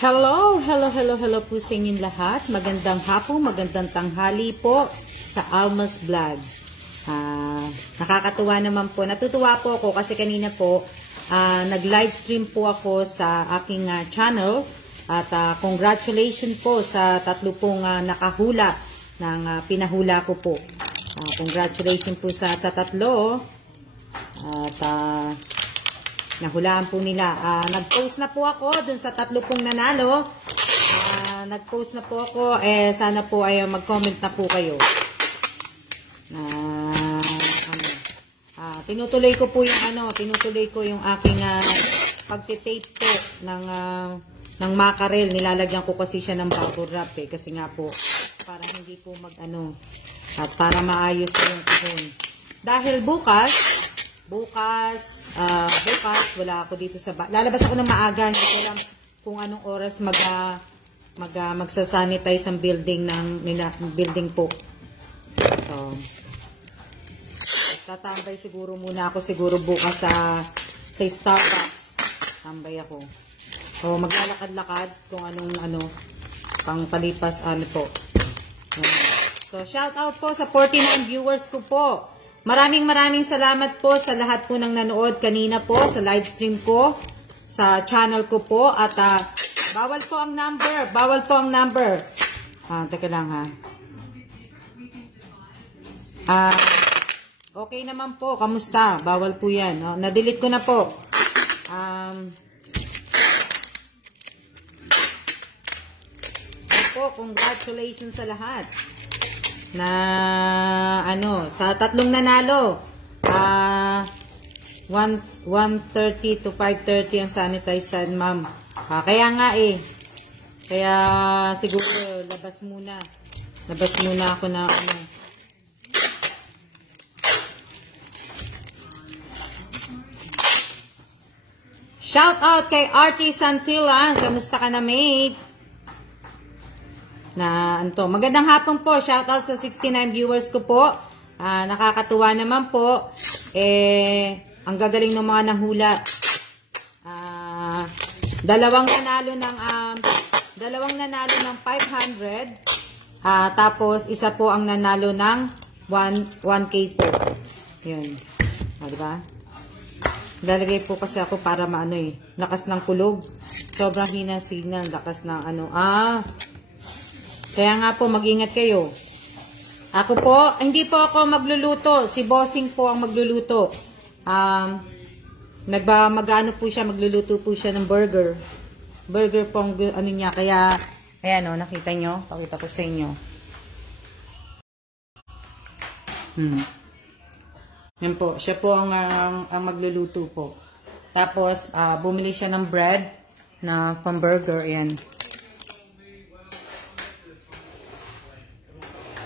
Hello po sa inyong lahat. Magandang hapon, magandang tanghali po sa Alma's Vlog. Nakakatuwa naman po. Natutuwa po ako kasi kanina po nag-live stream po ako sa aking channel. At congratulations po sa tatlo pong nakahula ng pinahula ko po. Congratulations po sa tatlo. At nahulaan po nila. Nag-post na po ako dun sa tatlo pong nanalo. Nag-post na po ako. Sana po ay mag-comment na po kayo. Tinutuloy ko po yung aking pagtitape po ng mackerel. Nilalagyan ko kasi siya ng bubble wrap kasi nga po para hindi po at para maayos po yung kahon. Dahil bukas wala ako dito sa lalabas ako ng maaga, hindi ko alam kung anong oras magsasanitize ang building building po. So tatambay siguro muna ako bukas sa Starbucks. Tambay ako. So maglalakad-lakad kung anong pang palipas po. So shout out po sa 49 viewers ko po. Maraming salamat po sa lahat po ng nanood kanina po sa live stream ko, sa channel ko po. At bawal po ang number. Teka lang ha. Okay naman po, kamusta? Bawal po yan. No? Na-delete ko na po. Congratulations sa lahat. Sa tatlong nanalo, 1:30 to 5:30 ang sanitizer, ma'am. Kaya nga kaya siguro labas muna ako na Shout out kay Artie Santilla. Kamusta ka na, mate? Magandang hapon po. Shout out sa 69 viewers ko po. Nakakatuwa naman po. Ang gagaling ng mga nahula. Dalawang nanalo ng 500. Tapos isa po ang nanalo ng 1K po. Yun. Diba? Lalagay po kasi ako para lakas ng kulog. Sobrang hina signal. Lakas ng Kaya nga po, mag-ingat kayo. Ako po, hindi po ako magluluto. Si Bossing po ang magluluto. Magluluto po siya ng burger. Burger po ang niya. Kaya, ayan nakita nyo? Pakita ko sa inyo. Yan po, siya po ang magluluto po. Tapos, bumili siya ng bread na pang-burger. Ayan.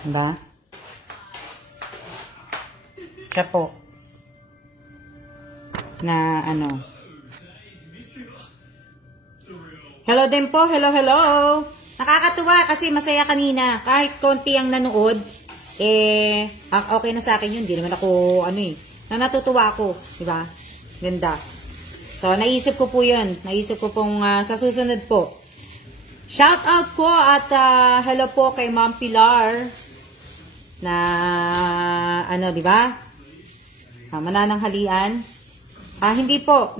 Diba? Siya po. Hello din po. Hello. Nakakatuwa kasi masaya kanina. Kahit konti ang nanood. Okay na sa akin yun. Hindi naman ako, natutuwa ako. Diba? Ganda. So, naisip ko po yun. Naisip ko pong sa susunod po. Shout out po at hello po kay Ma'am Pilar. Diba? Manananghalian. Hindi po,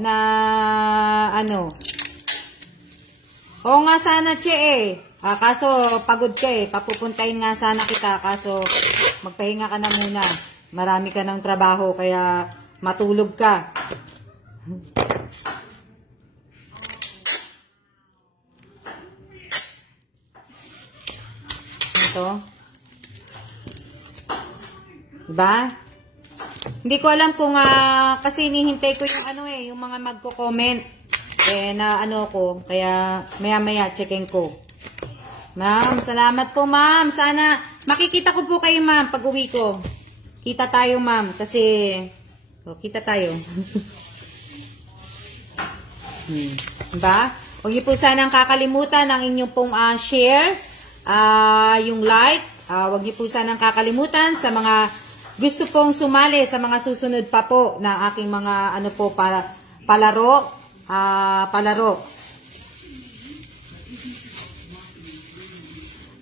Oo nga sana, Che kaso pagod ka papupuntahin nga sana kita, kaso magpahinga ka na muna. Marami ka ng trabaho, kaya matulog ka. Ito. Diba? Hindi ko alam kung kasi hinihintay ko yung yung mga magko-comment kaya maya checkin ko. Ma'am, salamat po, ma'am. Sana makikita ko po kayo, ma'am, pag uwi ko. Kita tayo, ma'am, kasi kita tayo. Diba? Huwag niyo po sanang kakalimutan ang inyong pong share, yung like. Huwag niyo po sanang kakalimutan sa mga gusto pong sumali sa mga susunod pa po na aking mga palaro.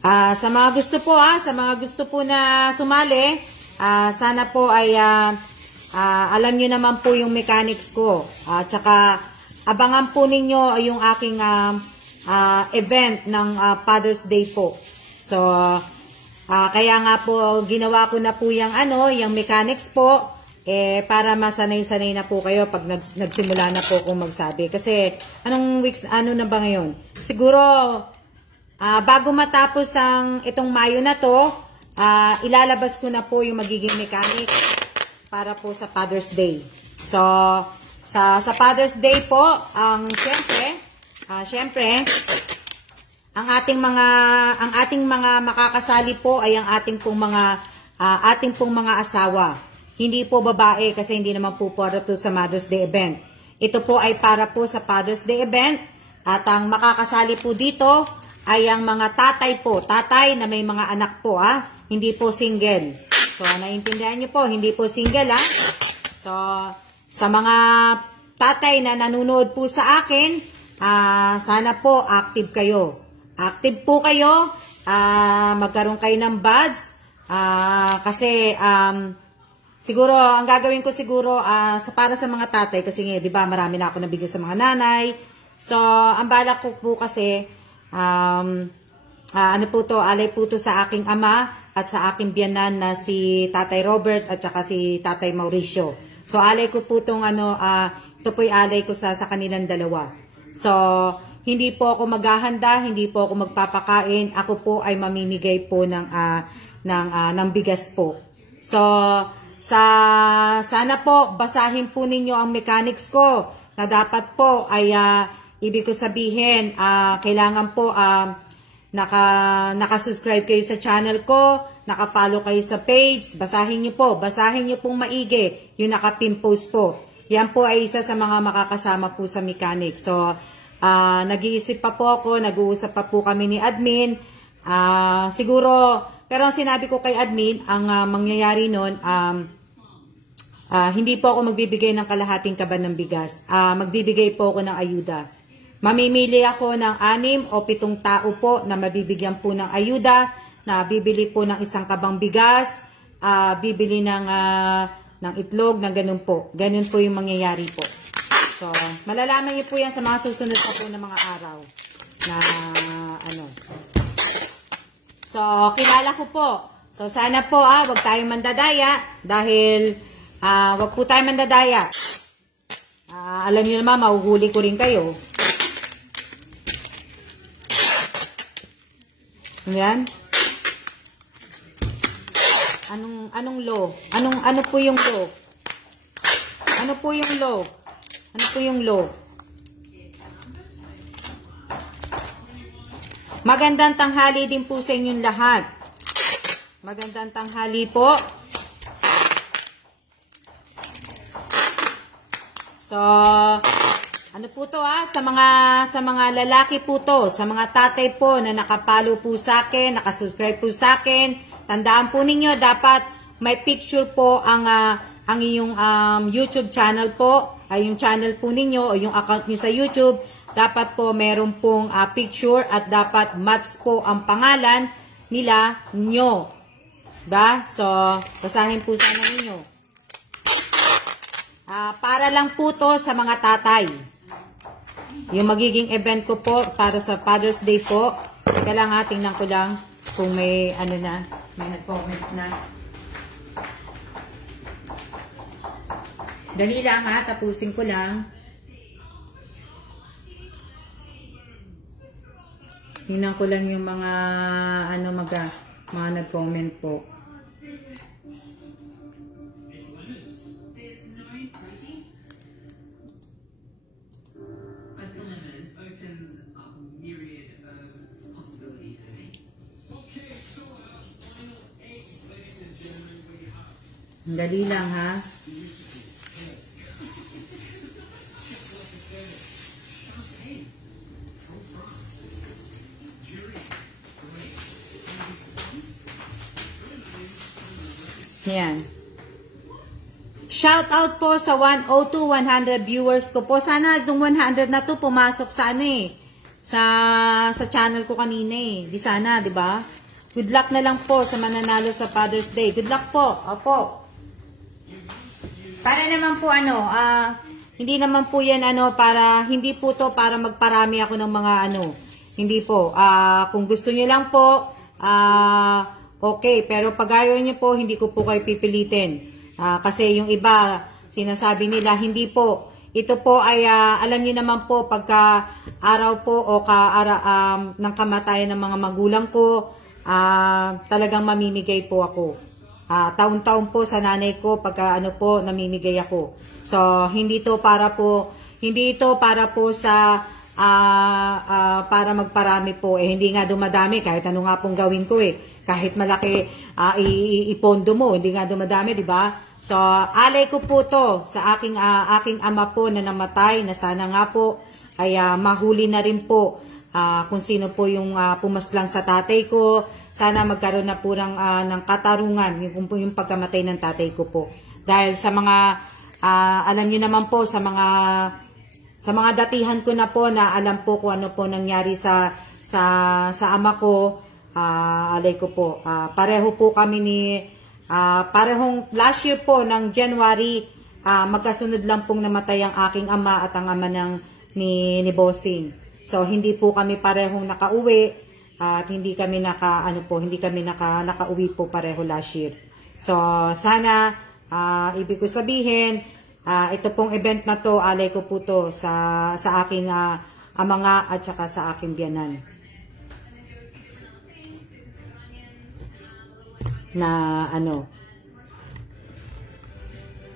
Sa mga gusto po sa mga gusto po na sumali, sana po ay alam nyo naman po yung mechanics ko. Tsaka abangan po ninyo yung aking event ng Father's Day po. So, kaya nga po ginawa ko na po yung yung mechanics po para masanay-sanay na po kayo pag nagsimula na po akong magsabi. Kasi anong weeks na ba ngayon? Siguro bago matapos itong Mayo na to, ilalabas ko na po yung magiging mechanic para po sa Father's Day. So, sa Father's Day po, syempre, ang ating mga makakasali po ay ang ating pong mga asawa. Hindi po babae kasi hindi naman po para to sa Mother's Day event. Ito po ay para po sa Father's Day event at ang makakasali po dito ay ang mga tatay na may mga anak po, hindi po single. So, naiintindihan niyo po, hindi po single, So, sa mga tatay na nanonood po sa akin, sana po active kayo. Active po kayo, magkaroon kayo ng buds, kasi, siguro, ang gagawin ko siguro, para sa mga tatay, kasi nga, di ba, marami na ako nabigay sa mga nanay. So, ang balak ko po kasi, alay po to sa aking ama at sa aking biyanan na si Tatay Robert at saka si Tatay Mauricio. So, alay ko po itong ito po'y alay ko sa kanilang dalawa. So, hindi po ako maghahanda, hindi po ako magpapakain, ako po ay mamimigay po ng bigas po. So, sana po basahin po ninyo ang mechanics ko na dapat po ay ibig ko sabihin, kailangan po naka-subscribe kayo sa channel ko, naka-follow kayo sa page, basahin nyo pong maigi yung naka-pin-post po. Yan po ay isa sa mga makakasama po sa mechanic. So, nag-iisip pa po ako, nag-uusap pa po kami ni admin. Siguro, pero ang sinabi ko kay admin, ang mangyayari nun, hindi po ako magbibigay ng kalahating kaban ng bigas. Magbibigay po ako ng ayuda. Mamimili ako ng 6 o 7 tao po na mabibigyan po ng ayuda, na bibili po ng 1 kabang bigas, bibili ng itlog, na ganun po. Ganun po yung mangyayari po. So, malalaman niyo po yan sa mga susunod pa po na mga araw. Na, So, kilala ko po. So, sana po, wag tayong mandadaya. Dahil, wag po tayong mandadaya. Alam niyo naman, mahuhuli ko rin kayo. Yan. Anong law? Ano po yung law? Ano po yung law? Ano po yung law? Magandang tanghali din po sa inyong lahat. Magandang tanghali po. So, ano po to sa mga lalaki po to, sa mga tatay po na nakapalo po sa akin, nakasubscribe po sa akin, tandaan po ninyo, dapat may picture po ang inyong YouTube channel po, ay yung channel po ninyo o yung account nyo sa YouTube, dapat po meron pong picture at dapat match po ang pangalan nila nyo. Diba? So, basahin po sana ninyo. Para lang po to sa mga tatay. Yung magiging event ko po para sa Father's Day po. Teka lang tingnan ko lang kung may may nag-comment na. Dali lang tapusin ko lang. Tingnan ko lang yung mga mga nag-comment po. Dali lang Yan. Shout out po sa 102, 100 viewers ko po. Sana itong 100 na to pumasok sa sa channel ko kanina eh. Di sana, di ba? Good luck na lang po sa mananalo sa Father's Day. Good luck po. Opo. Para naman po hindi naman po yan para, hindi po to para magparami ako ng mga Hindi po. Kung gusto niyo lang po, okay. Pero pag ayaw niyo po, hindi ko po kayo pipilitin. Kasi yung iba, sinasabi nila, hindi po. Ito po ay, alam niyo naman po, pagka araw po o ng kamatayan ng mga magulang ko, talagang mamimigay po ako. Taon-taon po sa nanay ko, pagka namimigay ako. So, hindi ito para po sa, para magparami po. Hindi nga dumadami, kahit ano nga pong gawin ko kahit malaki ipondo mo, hindi nga dumadami, di ba? So, alay ko po to sa aking ama po na namatay, na sana nga po ay mahuli na rin po kung sino po yung pumaslang sa tatay ko. Sana magkaroon na po ng katarungan yung pagkamatay ng tatay ko po. Dahil sa mga, alam niyo naman po, sa mga datihan ko na po, na alam po kung ano po nangyari sa ama ko, alay ko po. Pareho po kami parehong last year po ng January, magkasunod lang pong namatay ang aking ama at ang ama ni Bossing. So hindi po kami parehong nakauwi at hindi kami nakauwi po pareho last year. So sana ibig ko sabihin, ito pong event na to, alay ko po to sa aking ama nga at saka sa aking biyanan. Na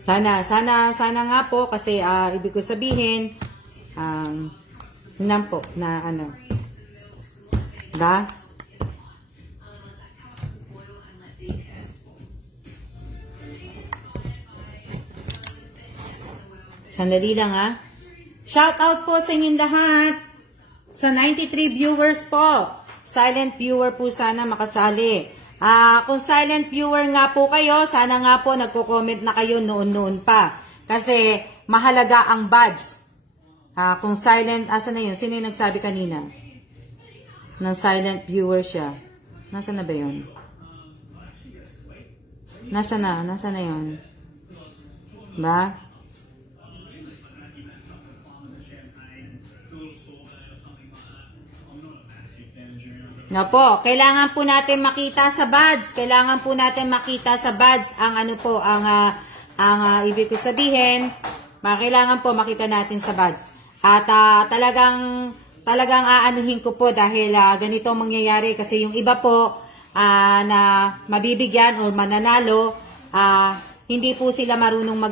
sana nga po, kasi ibig ko sabihin po na ba? Sandali lang shout out po sa inyong lahat, sa 93 viewers po. Silent viewer po sana makasali. Kung silent viewer nga po kayo, sana nga po nagko-comment na kayo noon pa. Kasi mahalaga ang badge. Kung silent, asa na yun? Sino yung nagsabi kanina? Na silent viewer siya. Nasa na ba yun? Nasa na yun? Ba? Nga po, kailangan po natin makita sa badge. Kailangan po natin makita sa badge ang ibig ko sabihin, kailangan po makita natin sa badge. At talagang aanuhin ko po dahil ganito ang mangyayari, kasi yung iba po na mabibigyan o mananalo, hindi po sila marunong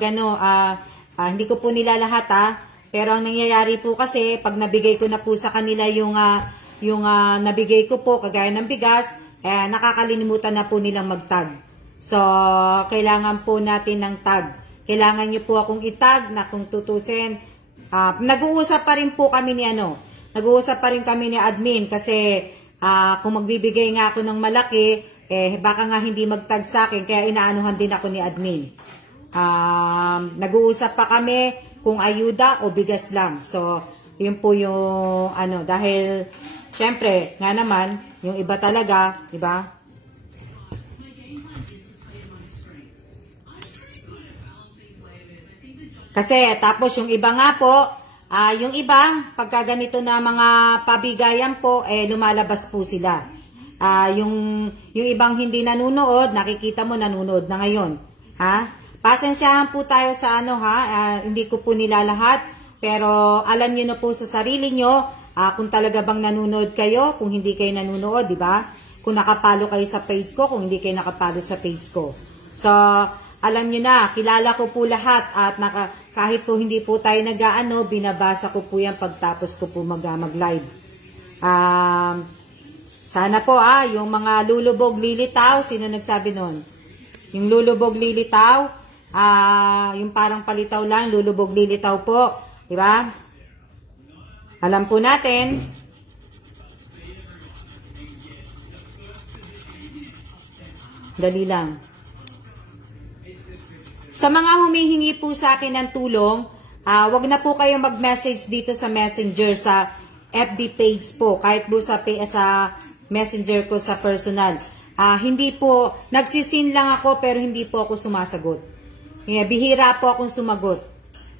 hindi ko po nila lahat pero ang nangyayari po kasi pag nabigay ko na po sa kanila yung nabigay ko po, kagaya ng bigas, nakakalimutan na po nilang mag-tag. So, kailangan po natin ng tag. Kailangan nyo po akong itag na kung tutusin. Nag-uusap pa rin po kami nag-uusap pa rin kami ni admin, kasi kung magbibigay nga ako ng malaki, baka nga hindi mag-tag sa akin, kaya inaanuhan din ako ni admin. Nag-uusap pa kami kung ayuda o bigas lang. So, yun po yung dahil syempre, nga naman, yung iba talaga, di ba? Kasi, tapos yung iba nga po, yung iba, pagka ganito na mga pabigayan po, lumalabas po sila. Yung ibang hindi nanunood, nakikita mo nanunood na ngayon. Pasensyahan po tayo sa hindi ko po nila lahat, pero alam niyo na po sa sarili niyo, kung talaga bang nanonood kayo, kung hindi kayo nanonood, di ba? Kung nakapalo kayo sa page ko, kung hindi kayo nakapalo sa page ko. So, alam niyo na, kilala ko po lahat at kahit po hindi po tayo binabasa ko po yan pagtapos ko po mag-live. Sana po yung mga lulubog lilitaw, sino nagsabi nun? Yung lulubog lilitaw, yung parang palitaw lang, lulubog lilitaw po, di ba? Alam po natin, dali lang. Sa mga humihingi po sa akin ng tulong, wag na po kayo mag-message dito sa Messenger sa FB page po, kahit po sa messenger ko sa personal. Hindi po, nagsisin lang ako pero hindi po ako sumasagot. Bihira po akong sumagot.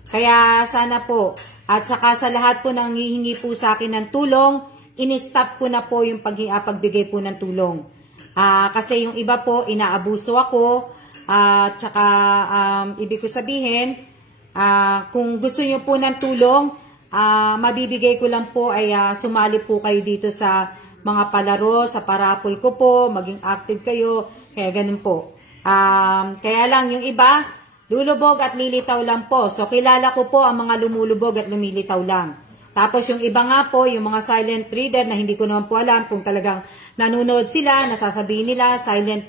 Kaya sana po, at saka sa lahat po nang hihingi po sa akin ng tulong, in-stop ko na po yung pagbigay po ng tulong. Kasi yung iba po, inaabuso ako, at saka ibig ko sabihin, kung gusto niyo po ng tulong, mabibigay ko lang po ay sumali po kayo dito sa mga palaro, sa parapol ko po, maging active kayo, kaya ganun po. Kaya lang yung iba, lulubog at lilitaw lang po. So kilala ko po ang mga lumulubog at lumilitaw lang. Tapos yung iba nga po, yung mga silent reader na hindi ko naman po alam kung talagang nanonood sila, nasasabihin nila, silent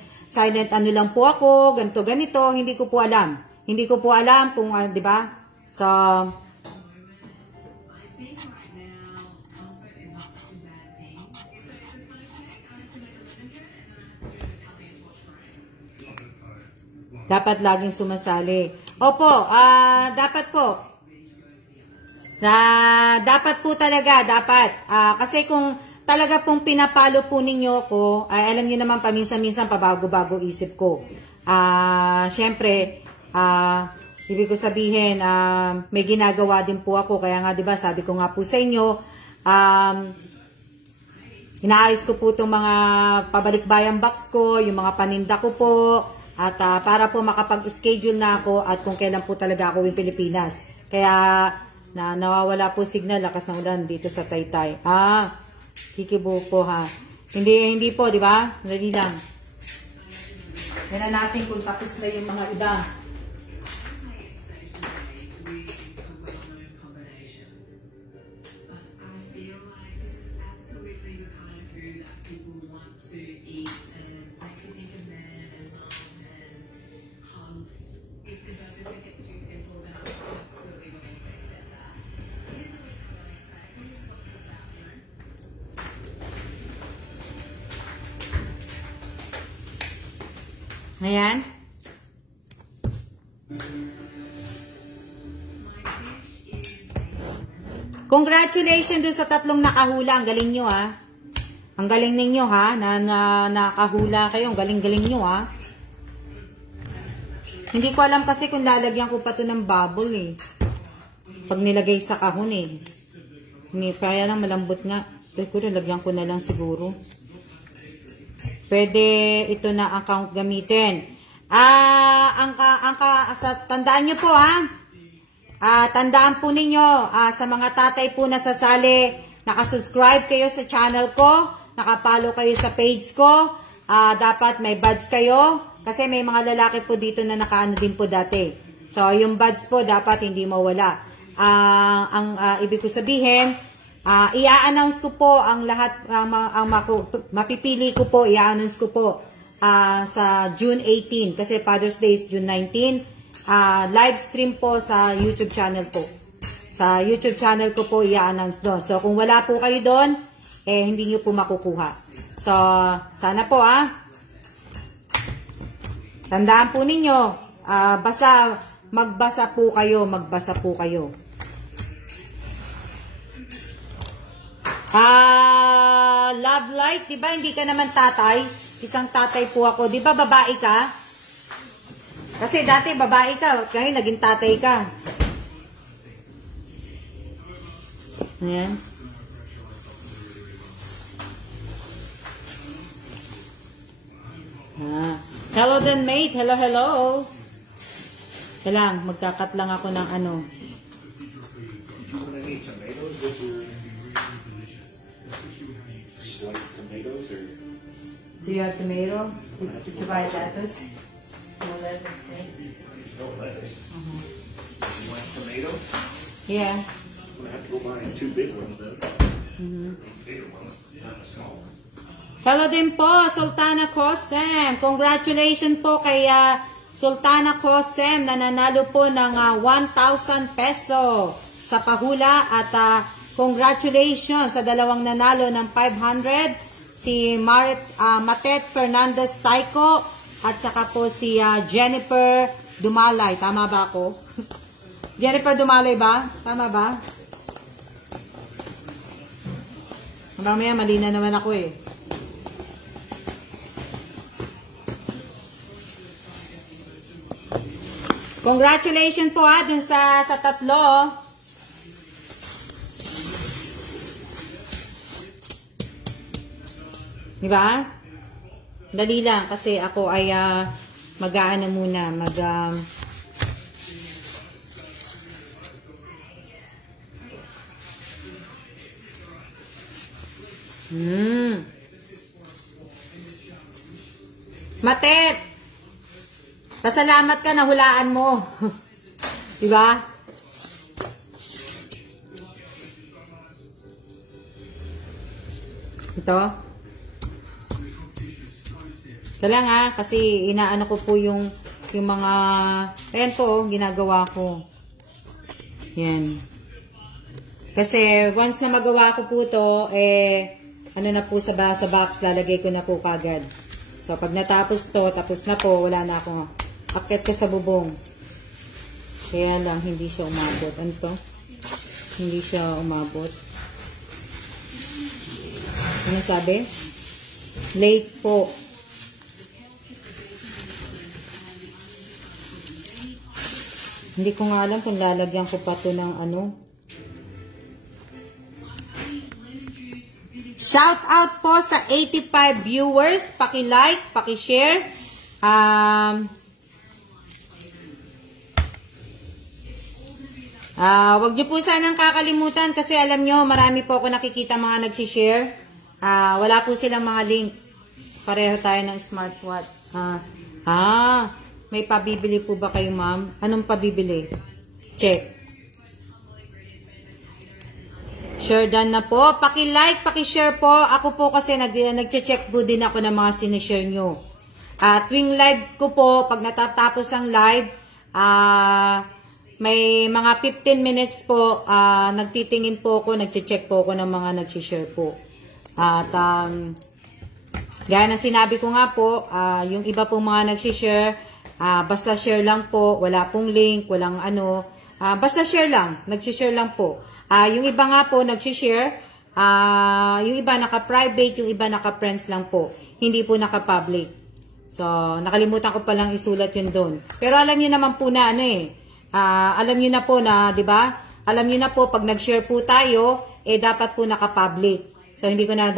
ano lang po ako, ganito, ganito, hindi ko po alam. Hindi ko po alam kung, di ba? So, dapat laging sumasali. Opo, dapat po. Dapat po talaga, dapat. Kasi kung talaga pong pinapalo po ninyo ko, alam niyo naman paminsan-minsan pabago-bago isip ko. Syempre, ibig ko sabihin, may ginagawa din po ako. Kaya nga, di ba, sabi ko nga po sa inyo, inaayos ko po itong mga pabalikbayang box ko, yung mga paninda ko po, at para po makapag-schedule na ako at kung kailan po talaga ako yung Pilipinas. Kaya nawawala po signal, lakas ng ulan dito sa Taytay. Kikibo po ha. Hindi po, di ba? Dali lang. Yan natin kung tapos na yung mga iba. Ayan. Congratulations doon sa 3 nakahula. Ang galing nyo ha. Ang galing ninyo ha. Nakahula kayo. Ang galing-galing nyo ha. Hindi ko alam kasi kung lalagyan ko pa ito ng bubble eh. Pag nilagay sa kahon eh. Kaya lang malambot nga. Pero lagyan ko na lang siguro. Pwede ito na account gamitin. Tandaan nyo po ha. Tandaan po ninyo sa mga tatay po na sasali, nakasubscribe kayo sa channel ko, nakapalo kayo sa page ko, dapat may badge kayo. Kasi may mga lalaki po dito na nakaano din po dati. So yung badge po dapat hindi mawala. Ibig ko sabihin, i-announce ko po ang lahat, mapipili ko po, i-announce ko po sa June 18 kasi Father's Day is June 19. Live stream po sa YouTube channel po. Sa YouTube channel ko po i-announce doon. So kung wala po kayo doon, hindi nyo po makukuha. So sana po tandaan po ninyo, magbasa po kayo. Love light, di ba? Hindi ka naman tatay. Isang tatay po ako. Di ba babae ka? Kasi dati babae ka. Ngayon naging tatay ka. Ayan. Hello then mate. Hello, hello. Kailang, magkakat lang ako ng ano. Tomatoes or Do you have tomato? Did you buy lettuce? No lettuce, right? no lettuce? You want tomato? Yeah. I'm gonna have to go buy 2 big ones then. Bigger ones, not the small ones. Hello din po, Sultana Kosem. Congratulations po kay Sultana Kosem na nanalo po ng 1,000 peso sa pahula at congratulations sa dalawang nanalo ng 500. Si Matet Fernandez Taiko at saka po si Jennifer Dumalay. Tama ba ako? Jennifer Dumalay ba? Tama ba? Mamaya mali na naman ako eh. Congratulations po dun sa tatlo. Diba? Dali lang kasi ako ay mag-aano muna, Matet! Pasalamat ka, nahulaan mo. Diba? Ito. Kaya nga, kasi inaano ko po yung mga, ayan po, ginagawa ko. Yan. Kasi, once na magawa ko po to, ano na po sa box, lalagay ko na po kagad. So, pag natapos to, tapos na po, wala na akong akit ka sa bubong. Kaya lang, hindi siya umabot. Ano to? Hindi siya umabot. Ano sabi? Late po. Hindi ko nga alam kung lalagyan ko pa to ng ano. Shout out po sa 85 viewers. Paki-like, paki-share. Wag niyo po sanang kakalimutan kasi alam nyo, marami po ako nakikita mga nag-share. Wala po silang mga link. Pareho tayo ng smartwatch. May pabibili po ba kayo, ma'am? Anong pabibili? Check. Share done na po. Paki-like, paki-share po. Ako po kasi nag-check po din ako ng mga sinishare nyo. Tuwing live ko po, pag natapos ang live, may mga 15 minutes po, nagtitingin po ako, nag-check po ako ng mga nag-share po. At, gaya na sinabi ko nga po, yung iba pong mga nag-share, basta share lang po, wala pong link, walang ano, basta share lang, nag-share lang po. Yung iba nga po nag-share, yung iba naka-private, yung iba naka-friends lang po, hindi po naka-public. So, nakalimutan ko palang isulat yun doon. Pero alam niyo naman po na ano alam niyo na po na, 'di ba? Alam niyo na po pag nag-share po tayo, dapat po naka-public. So, hindi ko na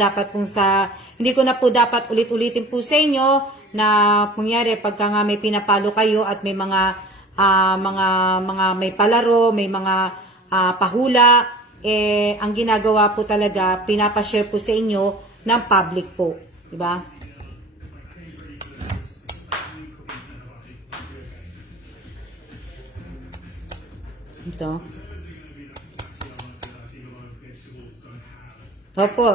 po dapat ulit-ulitin po sa inyo na kunyari pagka nga may pinapalo kayo at may mga may palaro, may mga pahula, ang ginagawa po talaga, pinapa-share po sa inyo ng public po. Diba? Ito. Opo.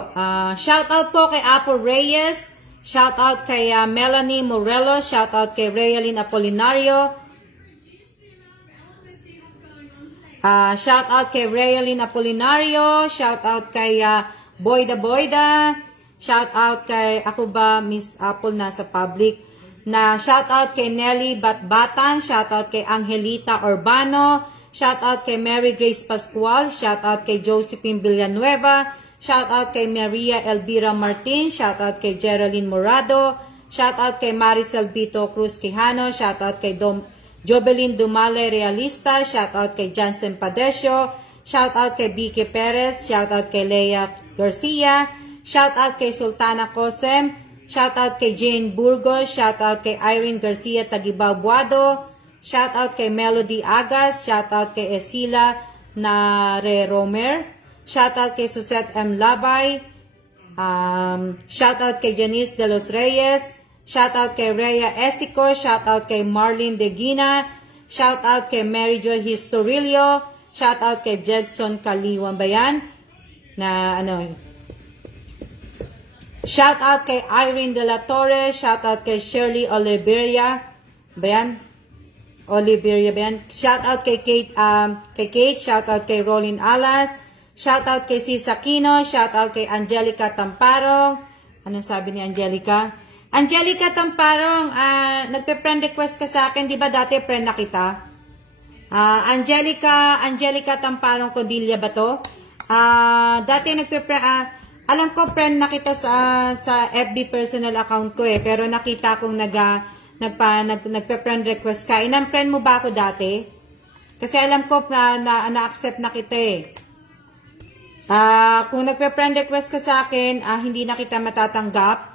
Shout out po kay Apo Reyes. Shout out kay Melanie Morelos. Shout out kay Realin Apolinario. Shout out kay Realin Apolinario. Shout out kay Boyda. Shout out kay ako ba Miss Apple nasa public. Shout out kay Nelly Batbatan. Shout out kay Angelita Urbano. Shout out kay Mary Grace Pascual. Shout out kay Josephine Villanueva. Shout out kay Maria Elvira Martin. Shout out kay Geraldine Morado. Shout out kay Maricel Vito Cruz Quijano. Shout out kay Jobelin Dumale Realista. Shout out kay Jansen Padesio. Shout out kay Vicky Perez. Shout out kay Leia Garcia. Shout out kay Sultana Cosem. Shout out kay Jane Burgos. Shout out kay Irene Garcia Tagibaw Buado. Shout out kay Melody Agas. Shout out kay Esila Nare Romer. Shout out kay Susette M. Labay. Shout out kay Janice De Los Reyes. Shout out kay Rhea Esico. Shout out kay Marlene Degina. Shout out kay Mary Joy Historilio. Shout out kay Jedson Kaliwan Bayan. Shout out kay Irene De La Torre. Shout out kay Shirley Oliveria. Bayan. Shout out kay Kate. Shout out kay Rolin Alas. Shout out kay Sisa Aquino. Shout out kay Angelica Tamparong. Anong sabi ni Angelica? Angelica Tamparong, nagpe-friend request ka sa akin, di ba dati friend na kita? Angelica Tamparong Codilla ba to? Dati alam ko friend na kita sa FB personal account ko pero nakita kong nagpa-friend request ka. Friend mo ba ako dati? Kasi alam ko na-accept na kita Kung nagpa-friend request ka sa akin, hindi na kita matatanggap,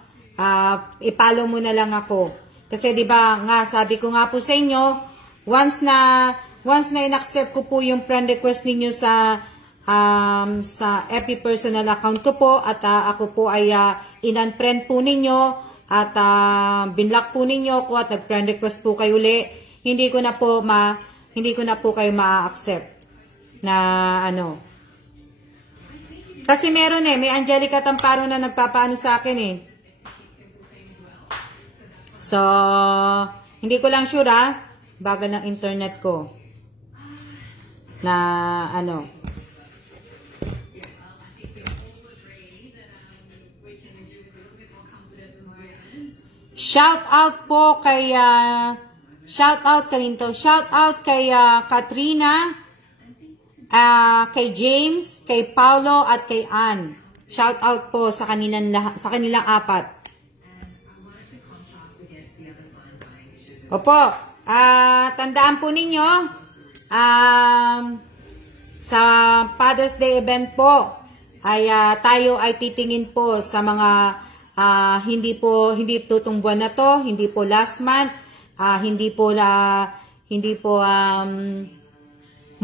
i-follow mo na lang ako. Kasi 'di ba, sabi ko nga po sa inyo, once na in-accept ko po yung friend request ninyo sa FB personal account ko po at ako po ay in-unfriend po ninyo at binlock po ninyo ko at nag-friend request po kayo uli, hindi ko na po kayo ma-accept na kasi meron may Angelica Tamparo na nagpapaano sa akin So, hindi ko lang sure bagal ng internet ko na shout out po kay Katrina, kay James, kay Paulo at kay Ann. Shout out po sa kanilang apat. Opo, tandaan po ninyo, sa Father's Day event po, tayo ay titingin po sa mga, hindi tutong buwan na to, hindi po last month, hindi po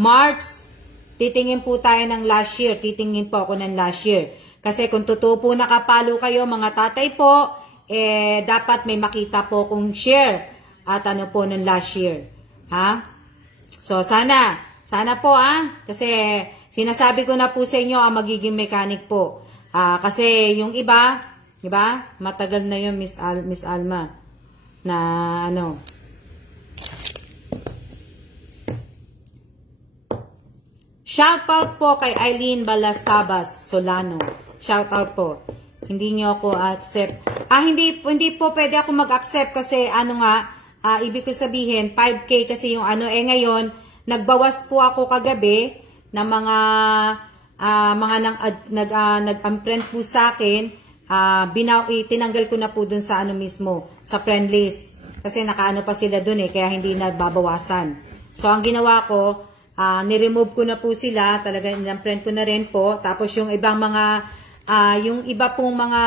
March, titingin po tayo ng last year, titingin po ako ng last year. Kasi kung totoo po nakapalo kayo mga tatay po, dapat may makita po kung share. At po nung last year. So, sana po kasi sinasabi ko na po sa inyo ang magiging mechanic po. Kasi yung iba, diba? Matagal na yun, Miss Alma. Na shout out po kay Eileen Balasabas Solano. Shout out po. Hindi nyo ako accept. Hindi po pwede ako mag-accept kasi ibig ko sabihin, 5K kasi yung ngayon, nagbawas po ako kagabi ng mga nag-unfriend po sa akin, tinanggal ko na po dun sa mismo, sa friend list. Kasi nakaano pa sila dun kaya hindi nagbabawasan. So, ang ginawa ko, niremove ko na po sila, talaga in-unfriend ko na rin po. Tapos yung ibang yung iba pong mga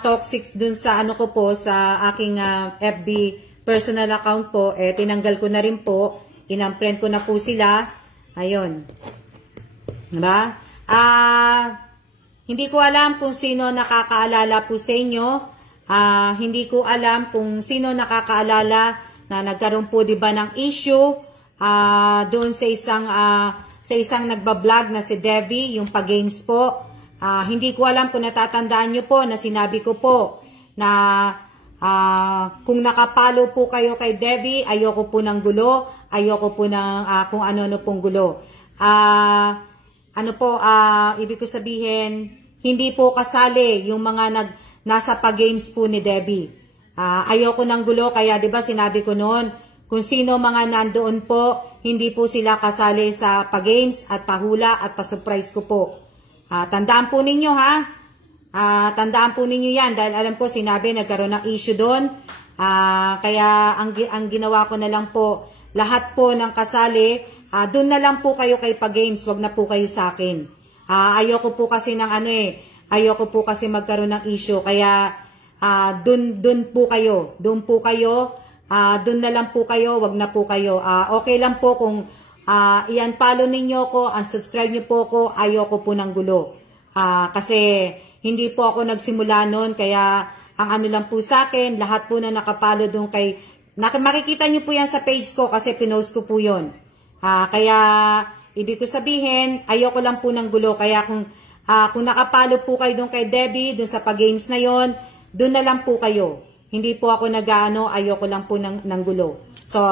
toxic dun sa ko po, sa aking FB personal account po, tinanggal ko na rin po. In-unfriend ko na po sila. Ayun. Diba? Hindi ko alam kung sino nakakaalala po sa inyo. Hindi ko alam kung sino nakakaalala na nagkaroon po diba ng issue doon sa isang nagbablog na si Devi, yung pag-games po. Hindi ko alam kung natatandaan nyo po na sinabi ko po na kung nakapalo po kayo kay Devi, ayoko po ng gulo, ayoko po ng kung ano-ano pong gulo. Ibig ko sabihin, hindi po kasali yung mga nasa pag-games po ni Devi. Ayoko ng gulo, kaya 'di ba sinabi ko noon, kung sino mga nandoon po, hindi po sila kasali sa pag-games at pahula at pa-surprise ko po. Tandaan po ninyo tandaan po ninyo yan dahil alam ko sinabi nagkaroon ng issue doon. Kaya ang ginawa ko na lang po, lahat po ng kasali, doon na lang po kayo kay pag-games, wag na po kayo sa akin. Ayoko po kasi ng ayoko po kasi magkaroon ng issue, kaya doon po kayo, doon na lang po kayo, wag na po kayo. Okay lang po kung i-unfollow ninyo ko, unsubscribe niyo po ko, ayoko po ng gulo. Kasi hindi po ako nagsimula noon, kaya ang lang po sa akin, lahat po na nakapalo doon makikita niyo po yan sa page ko kasi pinost ko po yun. Kaya ibig ko sabihin, ayoko lang po ng gulo, kaya kung nakapalo po kayo doon kay Debbie, doon sa pag-games na yon, doon na lang po kayo. Hindi po ako ayoko lang po ng gulo. So,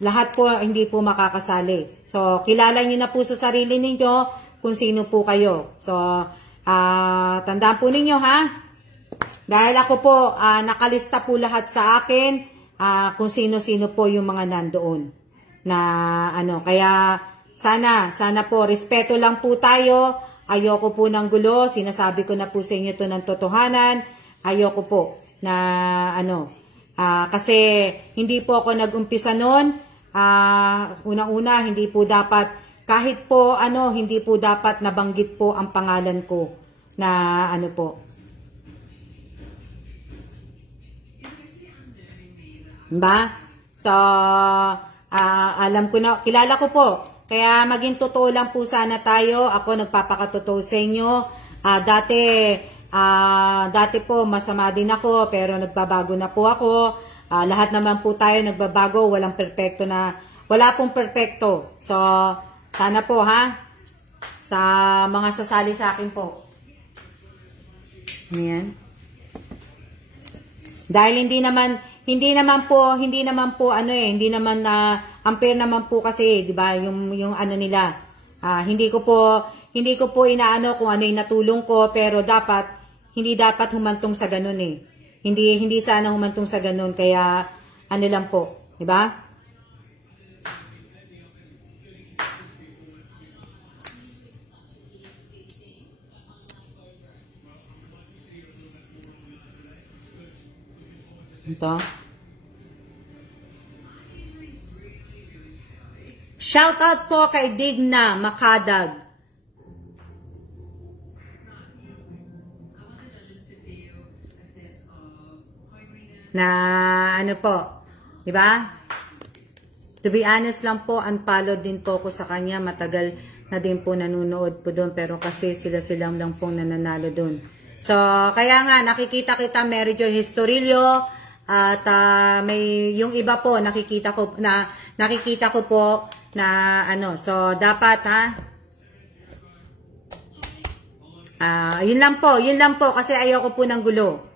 lahat po hindi po makakasali. So, kilala niyo na po sa sarili ninyo kung sino po kayo. So, tandaan po ninyo dahil ako po, nakalista po lahat sa akin kung sino-sino po yung mga nandoon. Kaya sana po, respeto lang po tayo Ayoko po ng gulo. Sinasabi ko na po sa inyo to ng totohanan. Ayoko po na kasi hindi po ako nag-umpisa noon. Unang-una, hindi po dapat, kahit po hindi po dapat nabanggit po ang pangalan ko na po. Diba? So, alam ko na, kilala ko po. Kaya maging totoo lang po sana tayo. Ako nagpapakatotoo sa inyo. Dati po masama din ako, pero nagbabago na po ako. Lahat naman po tayo nagbabago, wala pong perfecto. So, sana po sa mga sasali sa akin po. Ayan. Dahil hindi naman unfair naman po kasi, 'di ba? Yung nila. Hindi ko po inaano kung ano yung natulong ko, pero hindi dapat humantong sa ganun eh. Hindi sana humantong sa ganun, kaya lang po, 'di ba? Ito. Shout out po kay Digna Makadag. Na po, 'di ba? To be honest lang po, unfollowed din po ako sa kanya. Matagal na din po nanonood po doon, pero kasi silang lang pong nananalo doon. So, kaya nga nakikita kita Mary Joy Historillo, at may yung iba po nakikita ko po na so dapat yun lang po kasi ayoko po ng gulo.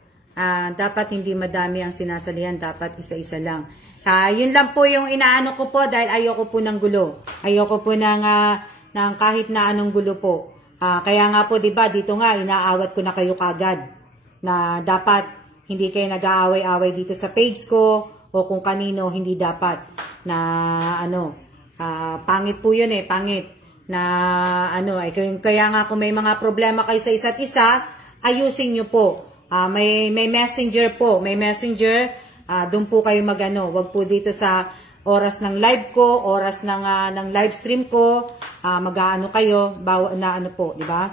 Dapat hindi madami ang sinasalihan, dapat isa-isa lang. Yun lang po yung inaano ko po, dahil ayoko po ng gulo. Ayoko po ng kahit na anong gulo po. Kaya nga po, 'di ba, dito nga inaawat ko na kayo kagad na dapat hindi kayo nag-aaway-away dito sa page ko o kung kanino, hindi dapat na pangit po yun pangit na kaya nga kung may mga problema kayo sa isa't isa, ayusin nyo po. May messenger po, doon po kayo wag po dito sa oras ng live ko, oras ng live stream ko, kayo, na po, di ba?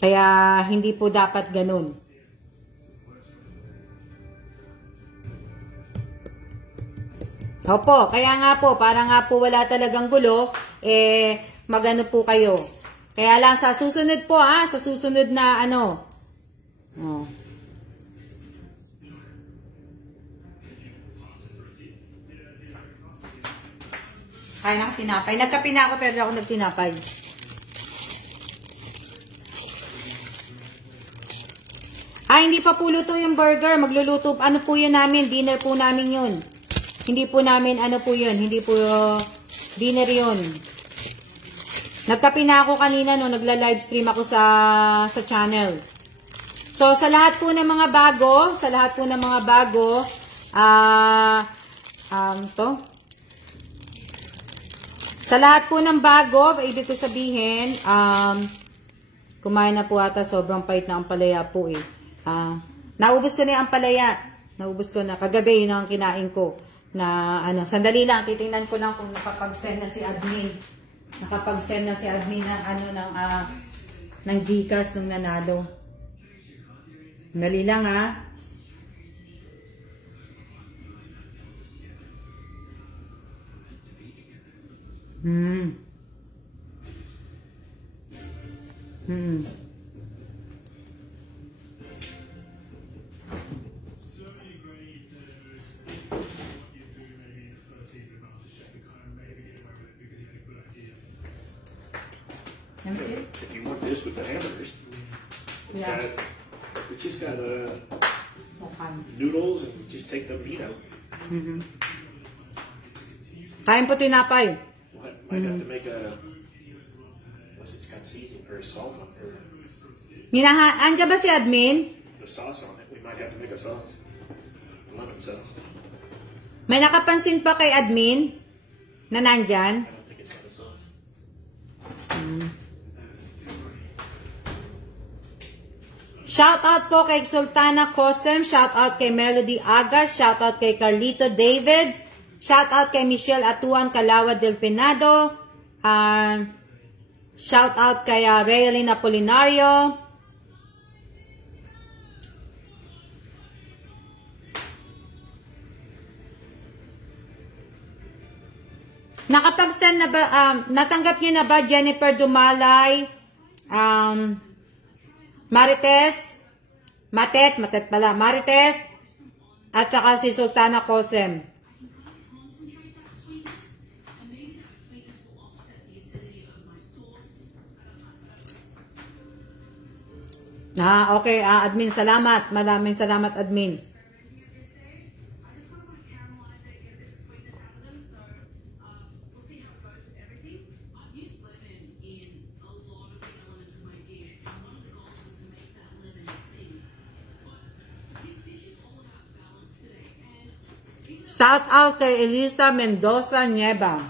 Kaya hindi po dapat ganun. Opo, kaya nga po, para nga po wala talagang gulo, magano po kayo. Kaya lang sa susunod po sa susunod na Kaya ako tinapay. Nagkape na ako pero ako nagtinapay. Hindi pa po luto yung burger. Magluluto. Ano po yun namin? Dinner po namin yun. Hindi po namin, hindi po dinner yun. Nagkape na ako kanina nagla-live stream ako sa channel. So, sa lahat po ng mga bago, sa lahat po ng bago, ibig ko sabihin, kumain na po ata, sobrang pait na ampalaya po naubos ko na yung ampalaya. Naubos ko na. Kagabi, yun ang kinain ko. Na sandali lang, titingnan ko lang kung nakapag-send na si admin. Nakapag-send na si admin ng Gcash nung nanalo. Sandali lang If you want this with the hamburgers, we just got noodles and just take the meat out. Kain po tinapay. Might have to make unless it's got seasoning or salt on it. Andiyan ba si admin? The sauce on it, we might have to make a sauce. Lemon sauce. May nakapansin pa kay admin na nandyan? I don't think it's got a sauce. Shout out po kay Sultana Cosem, shout out kay Melody Agas, shout out kay Carlito David, shout out kay Michelle Atuan Calawa del Penado, shout out kay Raylene Apolinario, nakapag-send na ba, natanggap niyo na ba Jennifer Dumalay, Marites, Matet pala, Marites, at saka si Sultana Cosem. Okay, admin, salamat. Maraming salamat, admin. Shout out kay Elisa Mendoza Nieva.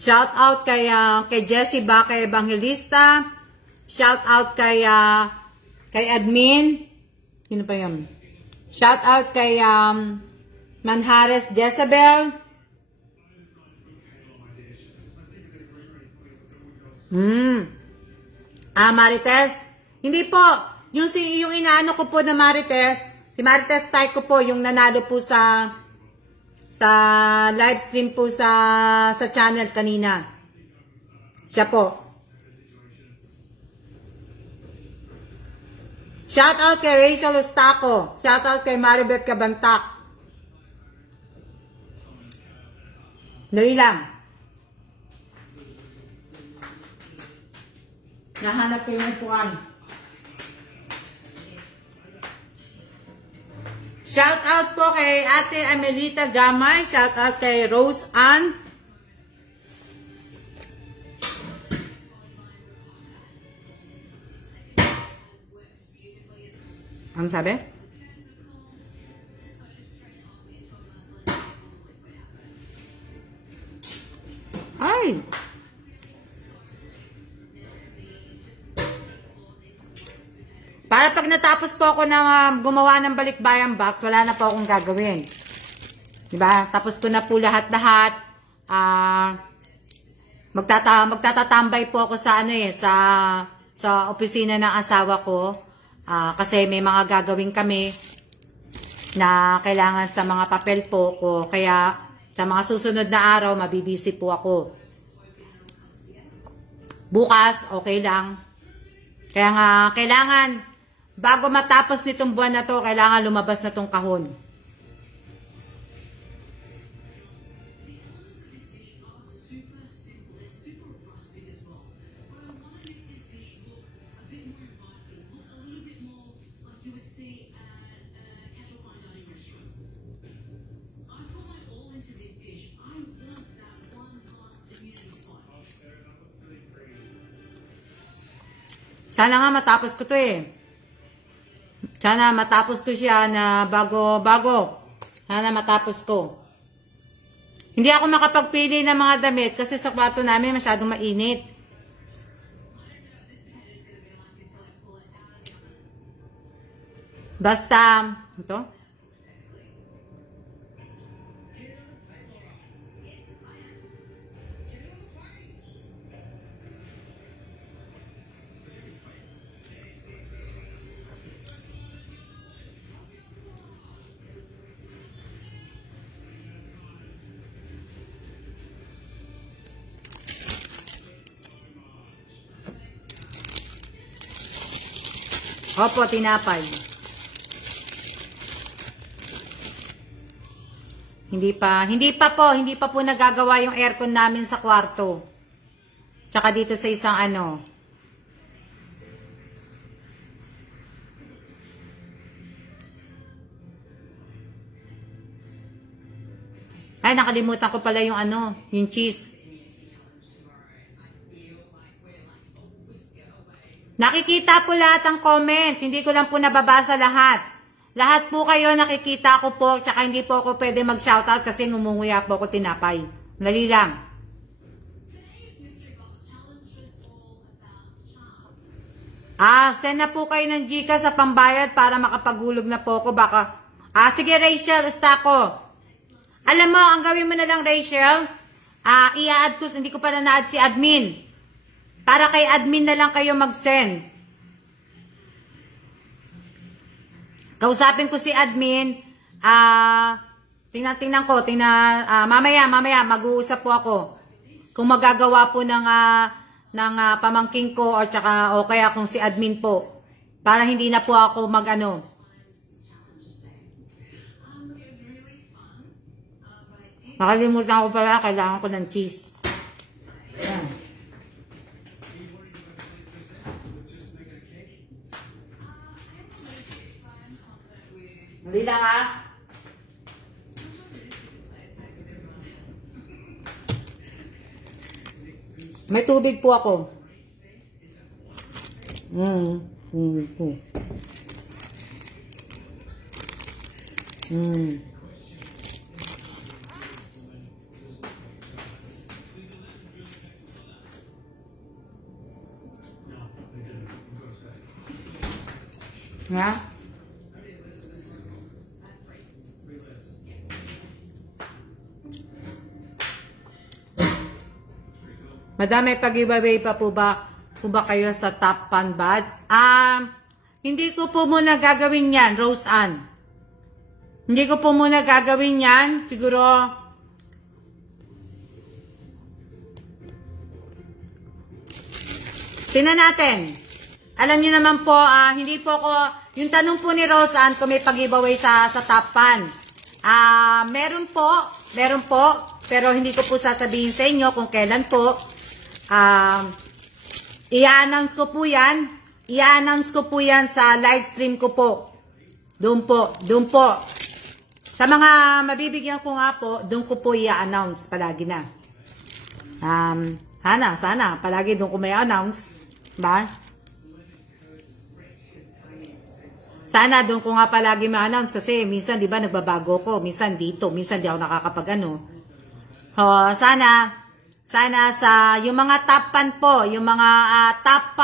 Shout out kay Jessie Baca Evangelista. Shout out kay admin. Sino pa yun? Shout out kay Manhares Jezebel. Marites. Hindi po. Yung inaano ko po na Marites, si Marites Tay ko po, yung nanalo po sa live stream po sa channel kanina. Siya po. Shout out kay Rachel Ostaco. Shout out kay Maribeth Cabantac. Dali lang. Nahanap ko yung puwan. Shout out po kay Ate Amelita Gamay. Shout out kay Rose Ann. Ano sabi? Ay! Para pag natapos po ako na gumawa ng balikbayan box, wala na po akong gagawin. Diba? Tapos ko na po lahat-lahat. Magtatatambay po ako sa sa opisina ng asawa ko. Kasi may mga gagawin kami na kailangan sa mga papel po ko. Kaya sa mga susunod na araw, mabibisi po ako. Bukas, okay lang. Kaya nga, kailangan bago matapos nitong buwan na to, kailangan lumabas na tong kahon. Sana nga matapos ko to eh. Sana matapos ko siya na bago. Sana matapos ko. Hindi ako makapagpili ng mga damit kasi sa kwarto namin masyadong mainit. Basta, ito. Opo, tinapay. Hindi pa po nagagawa yung aircon namin sa kwarto. Tsaka dito sa isang ano. Ay, nakalimutan ko pala yung ano, yung cheese. Nakikita po lahat ng comment. Hindi ko lang po nababasa lahat. Lahat po kayo nakikita ko po. Tsaka hindi po ako pwede mag-shoutout kasi ngumunguya po ako tinapay. Dali lang. Send na po kayo ng Gcash sa pambayad para makapaghulog na po ako. Baka, sige Rachel, Estako. Alam mo, ang gawin mo na lang Rachel, i-add ko, hindi ko pa na-add si admin. Para kay admin na lang kayo mag-send. Kausapin ko si admin, tingnan ko, mamaya, mag-uusap po ako. Kung magagawa po ng pamangking ko o kaya kung si admin po. Para hindi na po ako Nakalimutan ko pala, kailangan ko ng cheese. Yan. Hindi lang May tubig po ako. Nga? Madami pag-giveaway pa po ba kayo sa top pan buds? Hindi ko po muna gagawin yan, Rose Ann. Hindi ko po muna gagawin yan. Siguro, tingnan natin. Alam niyo naman po, hindi po ako, yung tanong po ni Rose Ann kung may pag-giveaway sa top pan. Meron po, pero hindi ko po sasabihin sa inyo kung kailan po. I-announce ko po yan. I-announce ko po yan sa live stream ko po. Doon po. Sa mga mabibigyan ko nga po, doon ko po i-announce palagi na. Sana, palagi doon ko may announce. Ba? Sana doon ko nga palagi ma-announce kasi minsan, di ba, nagbabago ko. Minsan dito, minsan di ako nakakapag-ano. Sana sa yung mga top pan po, yung mga top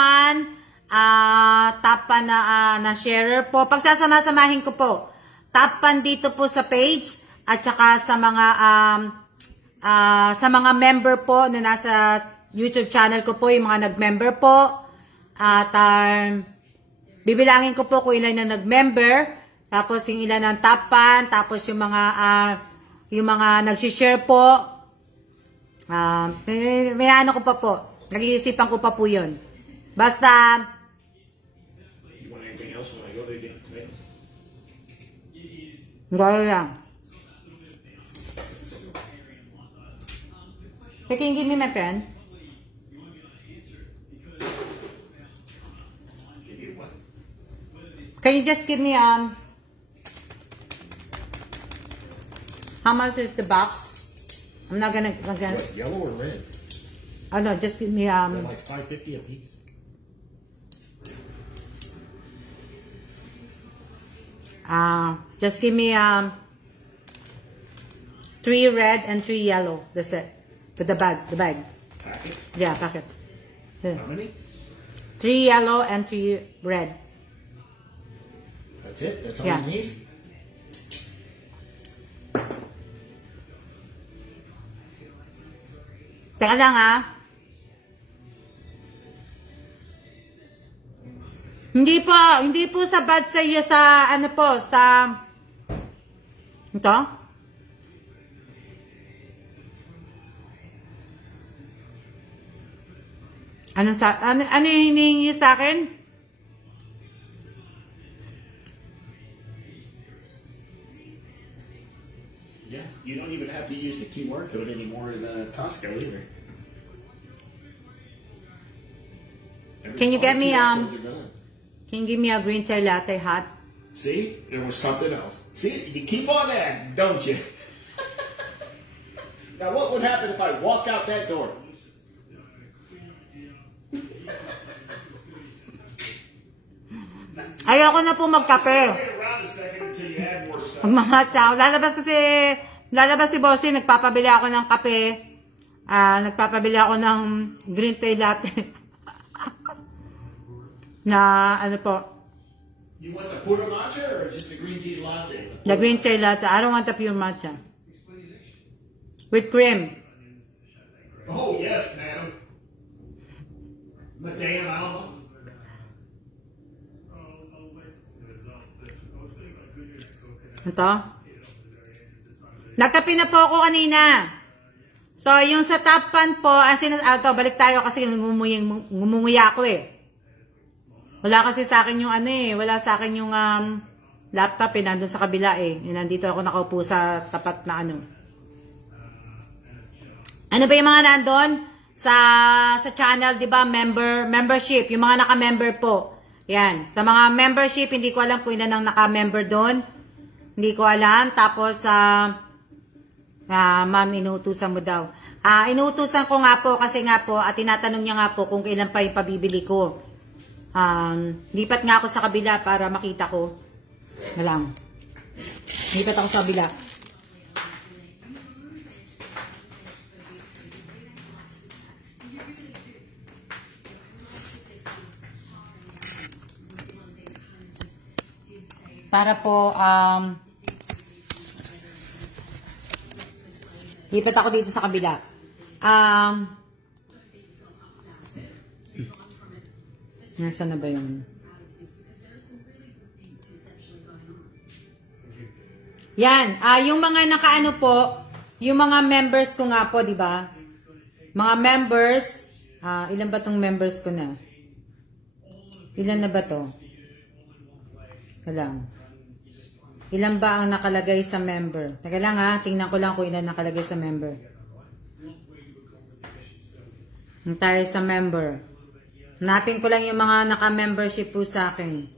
pan na sharer po. Pagsasama-samahin ko po. Top pan dito po sa page at saka sa mga member po na nasa YouTube channel ko po, yung mga nag-member po. At bibilangin ko po kung ilan na nag-member, tapos yung ilan ng top pan, tapos yung mga nag-share po. May ano ko pa po. Nag-iisipan ko pa po yun. Basta, You want anything else when I go there again? gano'n lang. Hey, can you give me my pen? Can you just give me, how much is the box? I'm not gonna. What, yellow or red? Oh no, just give me, They're like $5.50 a piece. just give me, 3 red and 3 yellow. That's it. With the bag. Packets? Yeah, packet. Yeah. How many? 3 yellow and 3 red. That's it? That's all Yeah. you need? Teka lang Hindi po sa bad sa iyo sa ano po, sa ito. Ano hinihingi sa akin? Yeah, you don't even have to use the QR code anymore in Costco either. Can you get me, QR codes are gone. Can you give me a green tea latte hot? See, there was something else. See, you keep on that, don't you? Now, what would happen if I walked out that door? Ayoko na po magkape. Wait around a second until you add more stuff. Magmamatsaw. Lalabas si Bossy, nagpapabili ako ng kape. Nagpapabili ako ng green tea latte. Na, ano po, You want the pura matcha or just the green tea latte? the green tea latte. I don't want the pure matcha. With cream. Oh, yes, madam. Madam Alma. Ito. Nagkape na po ako kanina. So, yung sa top pan po, ito, balik tayo kasi ngumuya ako eh. Wala kasi sa akin yung ano eh, wala sa akin yung laptop eh, nandun sa kabila eh. Nandito ako nakaupo sa tapat na ano. Ano ba yung mga nandun? Sa channel, di ba, membership, yung mga naka-member po. Yan. Sa mga membership, hindi ko alam kung ilan ang naka-member doon. Hindi ko alam. Tapos, ma'am, inuutusan mo daw. Inuutusan ko nga po kasi nga po, at tinatanong niya nga po kung kailan pa yung pabibili ko. Lipat nga ako sa kabila para makita ko. Nalang. Lipat ako sa kabila. Para po, lipat ako dito sa kabila. Nasaan na ba yun? Yan. Yung mga nakaano po, yung mga members ko nga po, di ba? Mga members, ilan ba tong members ko na? Ilan na ba to? Ilan? Ilan ba ang nakalagay sa member? Teka lang tingnan ko lang kung ilan nakalagay sa member. Ang tayo sa member. Hanapin ko lang yung mga naka-membership po sa akin.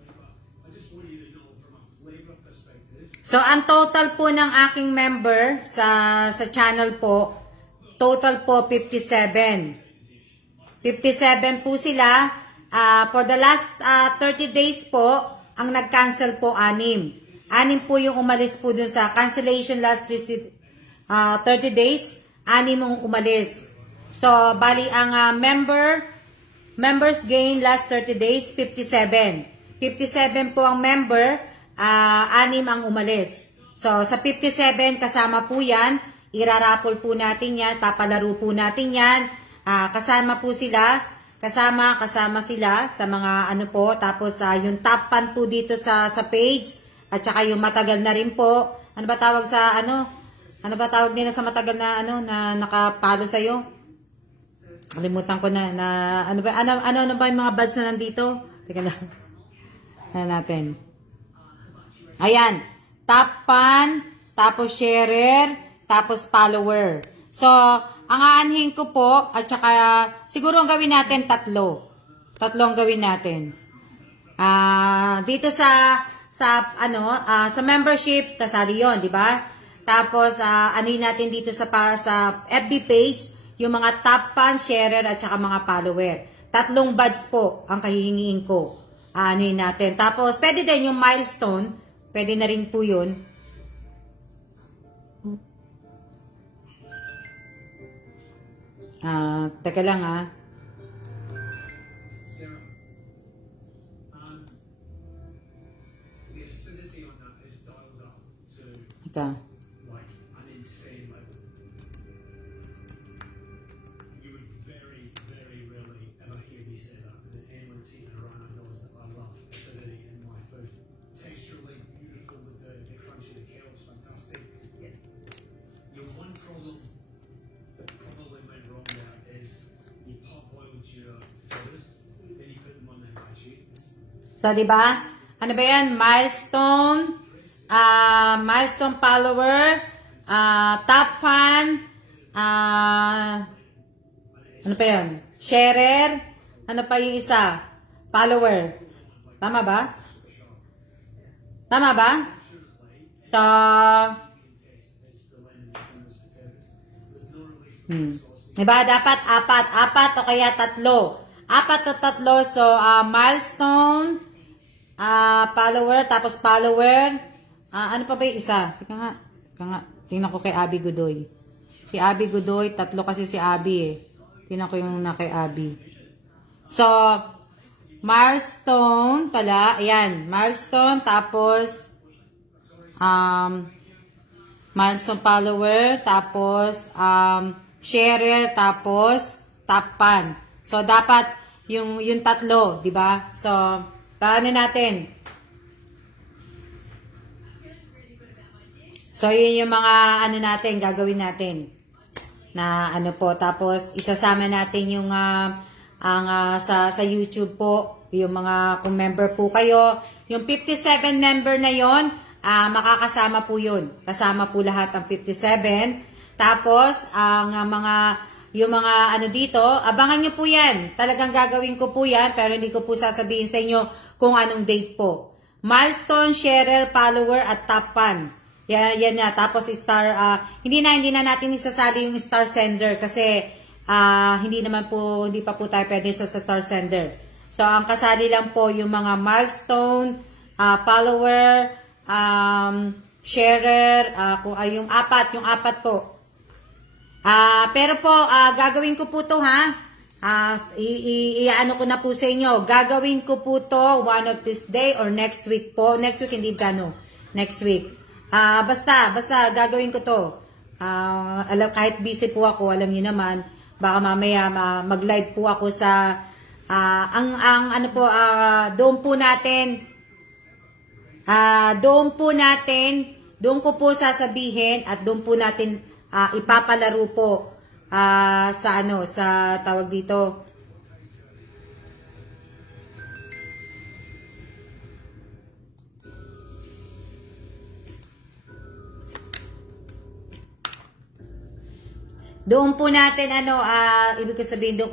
So, ang total po ng aking member sa channel po, total po 57. 57 po sila. For the last 30 days po, ang nag-cancel po 6. 6 po yung umalis po dun sa cancellation last 30 days. 6 ang umalis. So, bali ang members gain last 30 days, 57. 57 po ang member, 6 ang umalis. So, sa 57, kasama po yan. Irarapol po natin yan. Papalaro po natin yan. Kasama po sila. Kasama sila sa mga ano po. Tapos, yung top pan po dito sa page. At saka yung matagal na rin po. Ano ba tawag sa ano? Ano ba tawag nila sa matagal na ano na nakapalo sa'yo? Kalimutan ko na ano ba yung mga buds na nandito? Teka lang. Ano natin? Ayan. Top pan, tapos sharer, tapos follower. So, ang aanhin ko po, at saka siguro ang gawin natin 3. 3 ang gawin natin. Dito sa membership, kasali yon, di ba? Tapos, anoin natin dito sa FB page, yung mga top fan, sharer, at saka mga follower. 3 buds po ang kahihingiin ko. Anoin natin. Tapos, pwede din yung milestone. Pwede na rin po yun. Teka lang Teka. So, diba? Ano ba yan? Milestone, milestone follower, top fan, ano pa yan? Sharer, ano pa yung isa? Follower. Tama ba? Tama ba? So, diba? Dapat 4 o kaya 3. 4 o 3. So, milestone, follower, tapos follower. Ano pa ba yung isa? Teka nga. Tingnan ko kay Abby Godoy. Si Abby Godoy, 3 kasi si Abby eh. Tingnan ko yung na kay Abby. So, Milestone pala. Ayan, milestone. Tapos, milestone follower. Tapos, sharer. Tapos, top fan. So, dapat yung tatlo, di ba? So, paano natin? So, yun yung mga ano natin, gagawin natin. Na ano po, tapos isasama natin yung sa YouTube po, yung mga kung member po kayo, yung 57 member na yon, makakasama po yun. Kasama po lahat ang 57. Tapos ang yung mga ano dito, abangan nyo po yan. Talagang gagawin ko po yan, pero hindi ko po sasabihin sa inyo kung anong date po. Milestone, sharer, follower, at top fan. Yan na. Tapos star, hindi na natin isasali yung star sender kasi hindi pa po tayo pwede sa star sender. So, ang kasali lang po yung mga milestone, follower, sharer, yung apat po. Pero po, gagawin ko po to ha. Iano ko na po sa inyo. Gagawin ko po to one of this day or next week po. Next week, hindi gano. Next week. Basta gagawin ko to. Kahit busy po ako, alam niyo naman, baka mamaya mag-live po ako sa doon ko po sasabihin at doon po natin ipapalaro po sa tawag dito. Doon po natin, ibig ko sabihin, doon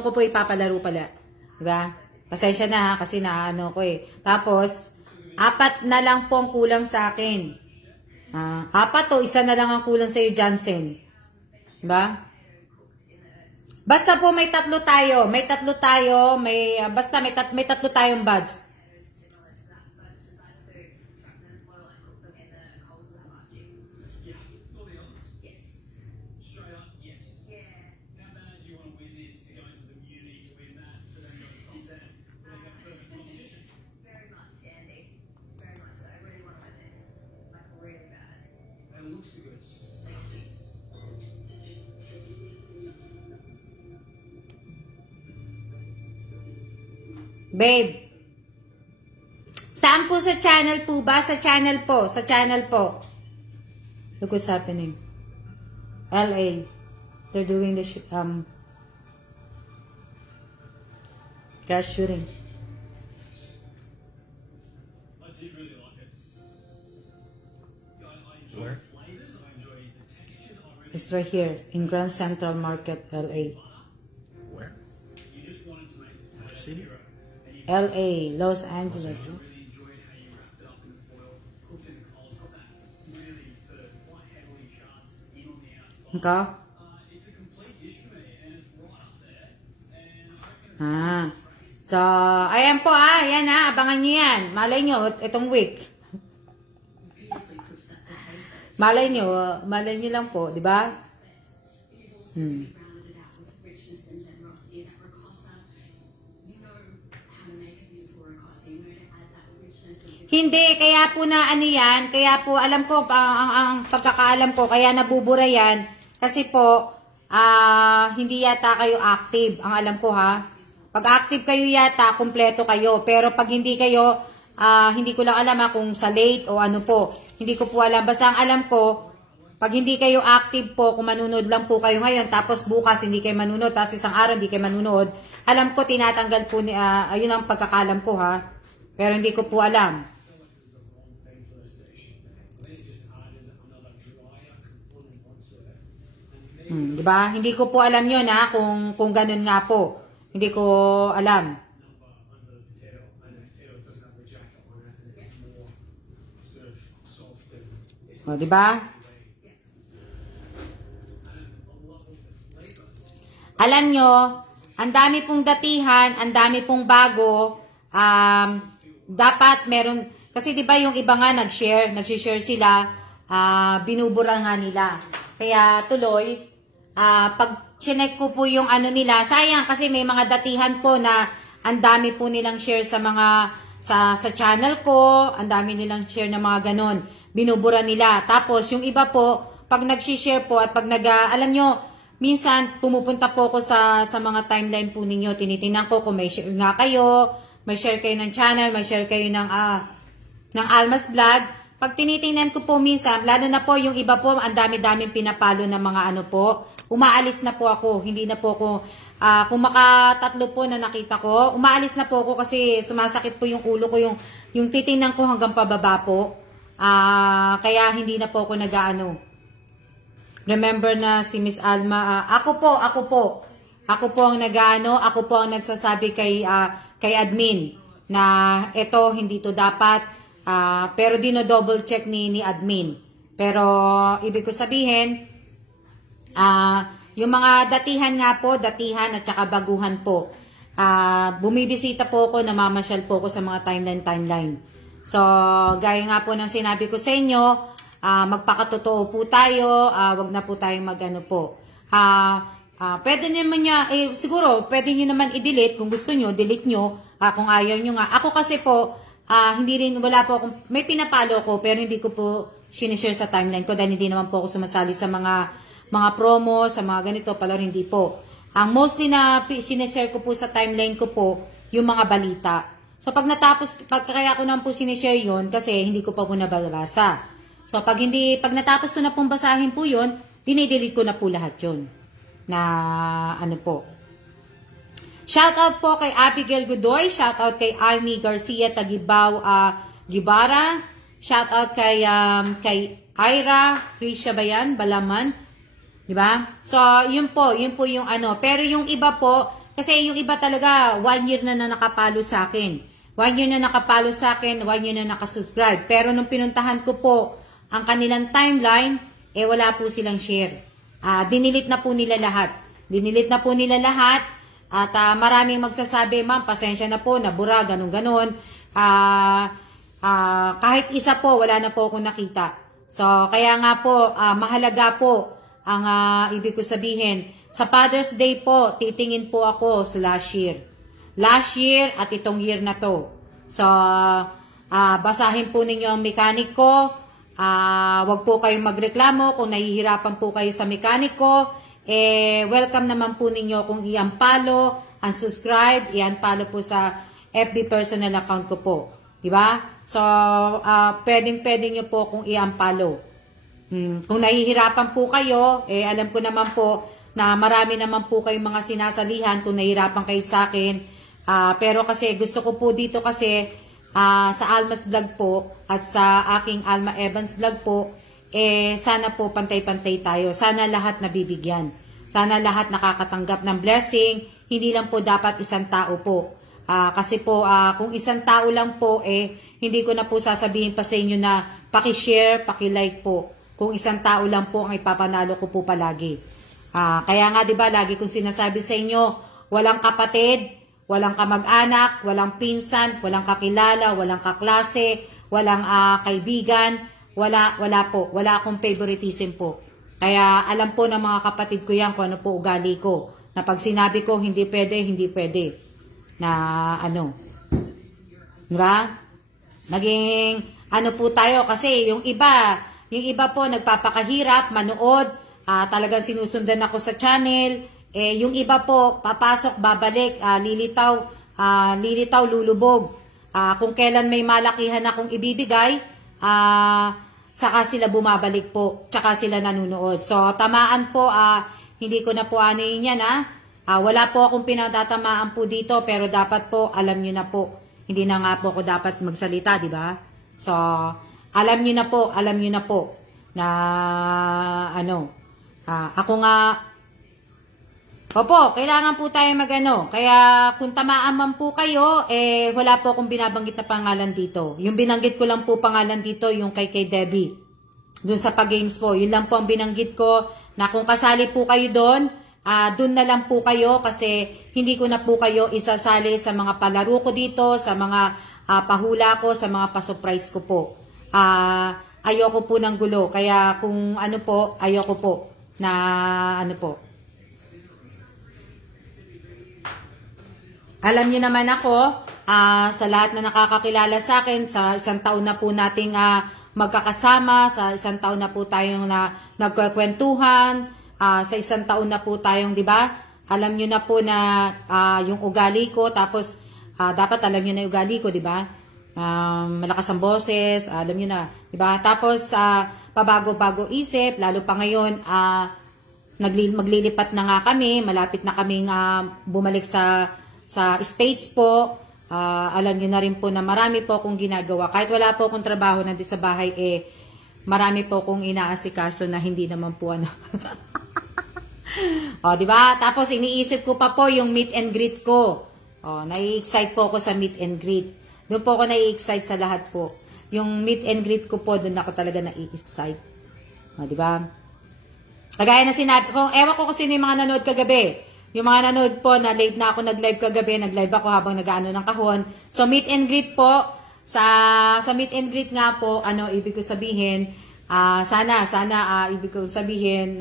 ko po ipapalaro pala. Diba? Pasensya na kasi ko eh. Tapos, 4 na lang po ang kulang sa akin. 4 o 1 na lang ang kulang sa iyo, Jansen. Diba? Basta po may 3 tayo. Basta may 3 tayong buds. Babe, saan po sa channel po ba? Sa channel po. Look what's happening. LA. They're doing the gas shooting. I did really like it. I enjoy the flavors, I enjoy the textures. It's right here in Grand Central Market, LA. Where? You just wanted to make it What city? LA, Los Angeles. really enjoyed how you wrapped it up in the foil, cooked it in the coals, got that really sort of quite heavily charred skin on the outside. Okay. It's a complete dish for me, and it's right up there. And I reckon it's So, ayan po yan abangan nyo yan. Malay nyo, itong week. Malay nyo lang po, di ba? Hindi, kaya po na yan, kaya po alam ko, ang pagkakaalam ko, kaya nabubura yan, kasi po, hindi yata kayo active, ang alam ko ha. Pag active kayo yata, kumpleto kayo, pero pag hindi kayo, hindi ko lang alam kung sa late o ano po, hindi ko po alam, basta ang alam ko, pag hindi kayo active po, kung manunod lang po kayo ngayon, tapos bukas hindi kayo manunod, tapos isang araw hindi kayo manunod, alam ko tinatanggal po, ayun ang pagkakalam ko ha, pero hindi ko po alam. Diba? Hindi ko po alam yun kung ganun nga po. Hindi ko alam. O, diba? Alam nyo, ang dami pong datihan, ang dami pong bago, dapat meron, kasi diba yung iba nga nag-share sila, binubura nga nila. Kaya tuloy, pag chinek ko po yung ano nila, sayang kasi may mga datihan po na ang dami po nilang share sa mga, sa channel ko, ang dami nilang share na mga ganon. Binubura nila. Tapos, yung iba po, pag nag-share po at pag alam nyo, minsan, pumupunta po ako sa mga timeline po ninyo. Tinitingnan ko kung may share nga kayo, may share kayo ng channel, may share kayo ng Alma's Vlog. Pag tinitingnan ko po minsan, lalo na po yung iba po, ang dami-daming pinapalo ng mga ano po, umaalis na po ako. Hindi na po ako, kung makatatlo po na nakita ko, umaalis na po ako kasi sumasakit po yung ulo ko, yung titingnan ko hanggang pababa po. Kaya hindi na po ako nag-ano. Remember na si Miss Alma, ako po ang nag-ano, ako po ang nagsasabi kay admin na ito, hindi to dapat. Pero dino-double check ni admin. Pero, ibig ko sabihin, yung mga datihan nga po, datihan at saka baguhan po, bumibisita po ako, namamasyal po ako sa mga timeline. So, gaya nga po ng sinabi ko sa inyo, magpakatotoo po tayo, wag na po tayong mag-ano po. Pwede naman niya, siguro, pwede niyo naman i-delete, kung gusto niyo, delete niyo, kung ayaw niyo nga. Ako kasi po, hindi rin, wala po akong, may pinapalo ko, pero hindi ko po sinishare sa timeline ko dahil hindi naman po ako sumasali sa mga promo, sa mga ganito, pala hindi po. Ang mostly na sinishare ko po sa timeline ko po, yung mga balita. So, pag kaya ko naman po sinishare yun, kasi hindi ko pa po nababasa. So, pag natapos ko na pong basahin po yun, dinidelete ko na po lahat yun. Na, ano po. Shoutout po kay Abigail Godoy, shoutout kay Amy Garcia Tagibaw Gibara, shoutout kay Ira Risha Bayan Balaman, di ba? So, yun po yung ano. Pero yung iba po, kasi yung iba talaga 1 year na nakapalo sa akin. 1 year na nakapalo sa akin, 1 year na nakasubscribe. Pero nung pinuntahan ko po ang kanilang timeline, wala po silang share. Dinilit na po nila lahat. At maraming magsasabi, ma'am, pasensya na po, nabura, ganun-ganon. Kahit isa po, wala na po akong nakita. So, kaya nga po, mahalaga po ang ibig ko sabihin. Sa Father's Day po, titingin po ako sa last year. Last year at itong year na to. So, basahin po ninyo ang mechanic ko. Wag po kayong magreklamo kung nahihirapan po kayo sa mechanic ko. Welcome naman po ninyo kung i-unfollow, unsubscribe, i-unfollow po sa FB personal account ko po. Diba? So, pwedeng nyo po kung i-unfollow. Kung nahihirapan po kayo, alam ko naman po na marami naman po kayong mga sinasalihan kung nahihirapan kayo sa akin. Pero kasi gusto ko po dito kasi sa Alma's Vlog po at sa aking Alma Evans Vlog po, sana po pantay-pantay tayo. Sana lahat nabibigyan. Sana lahat nakakatanggap ng blessing. Hindi lang po dapat isang tao po. Kasi po, kung isang tao lang po, hindi ko na po sasabihin pa sa inyo na paki-share, paki-like po. Kung isang tao lang po ang ipapanalo ko po palagi. Kaya nga, diba, lagi kong sinasabi sa inyo, walang kapatid, walang kamag-anak, walang pinsan, walang kakilala, walang kaklase, walang kaibigan. Wala po. Wala akong favoritism po. Kaya alam po ng mga kapatid ko yan kung ano po ugali ko. Na pag sinabi ko hindi pwede, hindi pwede. Na ano. Diba? Naging ano po tayo kasi yung iba po nagpapakahirap, manood, talagang sinusundan ako sa channel. Yung iba po, papasok, babalik, lilitaw, lulubog. Kung kailan may malakihan akong ibibigay, saka sila bumabalik po, tsaka sila nanunood. So, tamaan po, hindi ko na po ano yun yan, wala po akong pinatatamaan po dito, pero dapat po, alam nyo na po, hindi na nga po ako dapat magsalita, di ba? So, alam nyo na po, na, ano, ako nga, opo, kailangan po tayo magano. Kaya kung tamaan man po kayo, wala po akong binabanggit na pangalan dito. Yung binanggit ko lang po pangalan dito, yung kay Debbie. Doon sa pag-games po. Yun lang po ang binanggit ko na kung kasali po kayo doon, doon na lang po kayo kasi hindi ko na po kayo isasali sa mga palaro ko dito, sa mga pahula ko, sa mga pasurprise ko po. Ayoko po ng gulo. Kaya kung ano po, ayoko po na ano po. Alam niyo naman ako, sa lahat na nakakakilala sa akin, sa isang taon na po nating magkakasama, sa isang taon na po tayong nagkukwentuhan, sa isang taon na po tayong, di ba? Alam niyo na po na yung ugali ko, tapos dapat alam niyo na yung ugali ko, di ba? Malakas ang boses, alam niyo na, di ba? Tapos pabago-bago isip, lalo pa ngayon, maglilipat na nga kami, malapit na kaming bumalik sa States po. Alam niyo na rin po na marami po akong ginagawa. Kahit wala po akong trabaho nandito sa bahay, marami po akong inaasikaso na hindi naman po ano. O, di ba? Tapos iniisip ko pa po yung meet and greet ko. O, nai-excite po ako sa meet and greet. Doon po ako nai-excite sa lahat po. Yung meet and greet ko po, doon ako talaga nai-excite. O, di ba? Kagaya na sinabi ko, ewan ko kasi yung mga nanood kagabi. Yung mga nanood po na late na ako nag-live kagabi, nag-live ako habang nag-ano ng kahon. So, meet and greet po. Sa meet and greet nga po, ano, ibig ko sabihin, sana, ibig ko sabihin,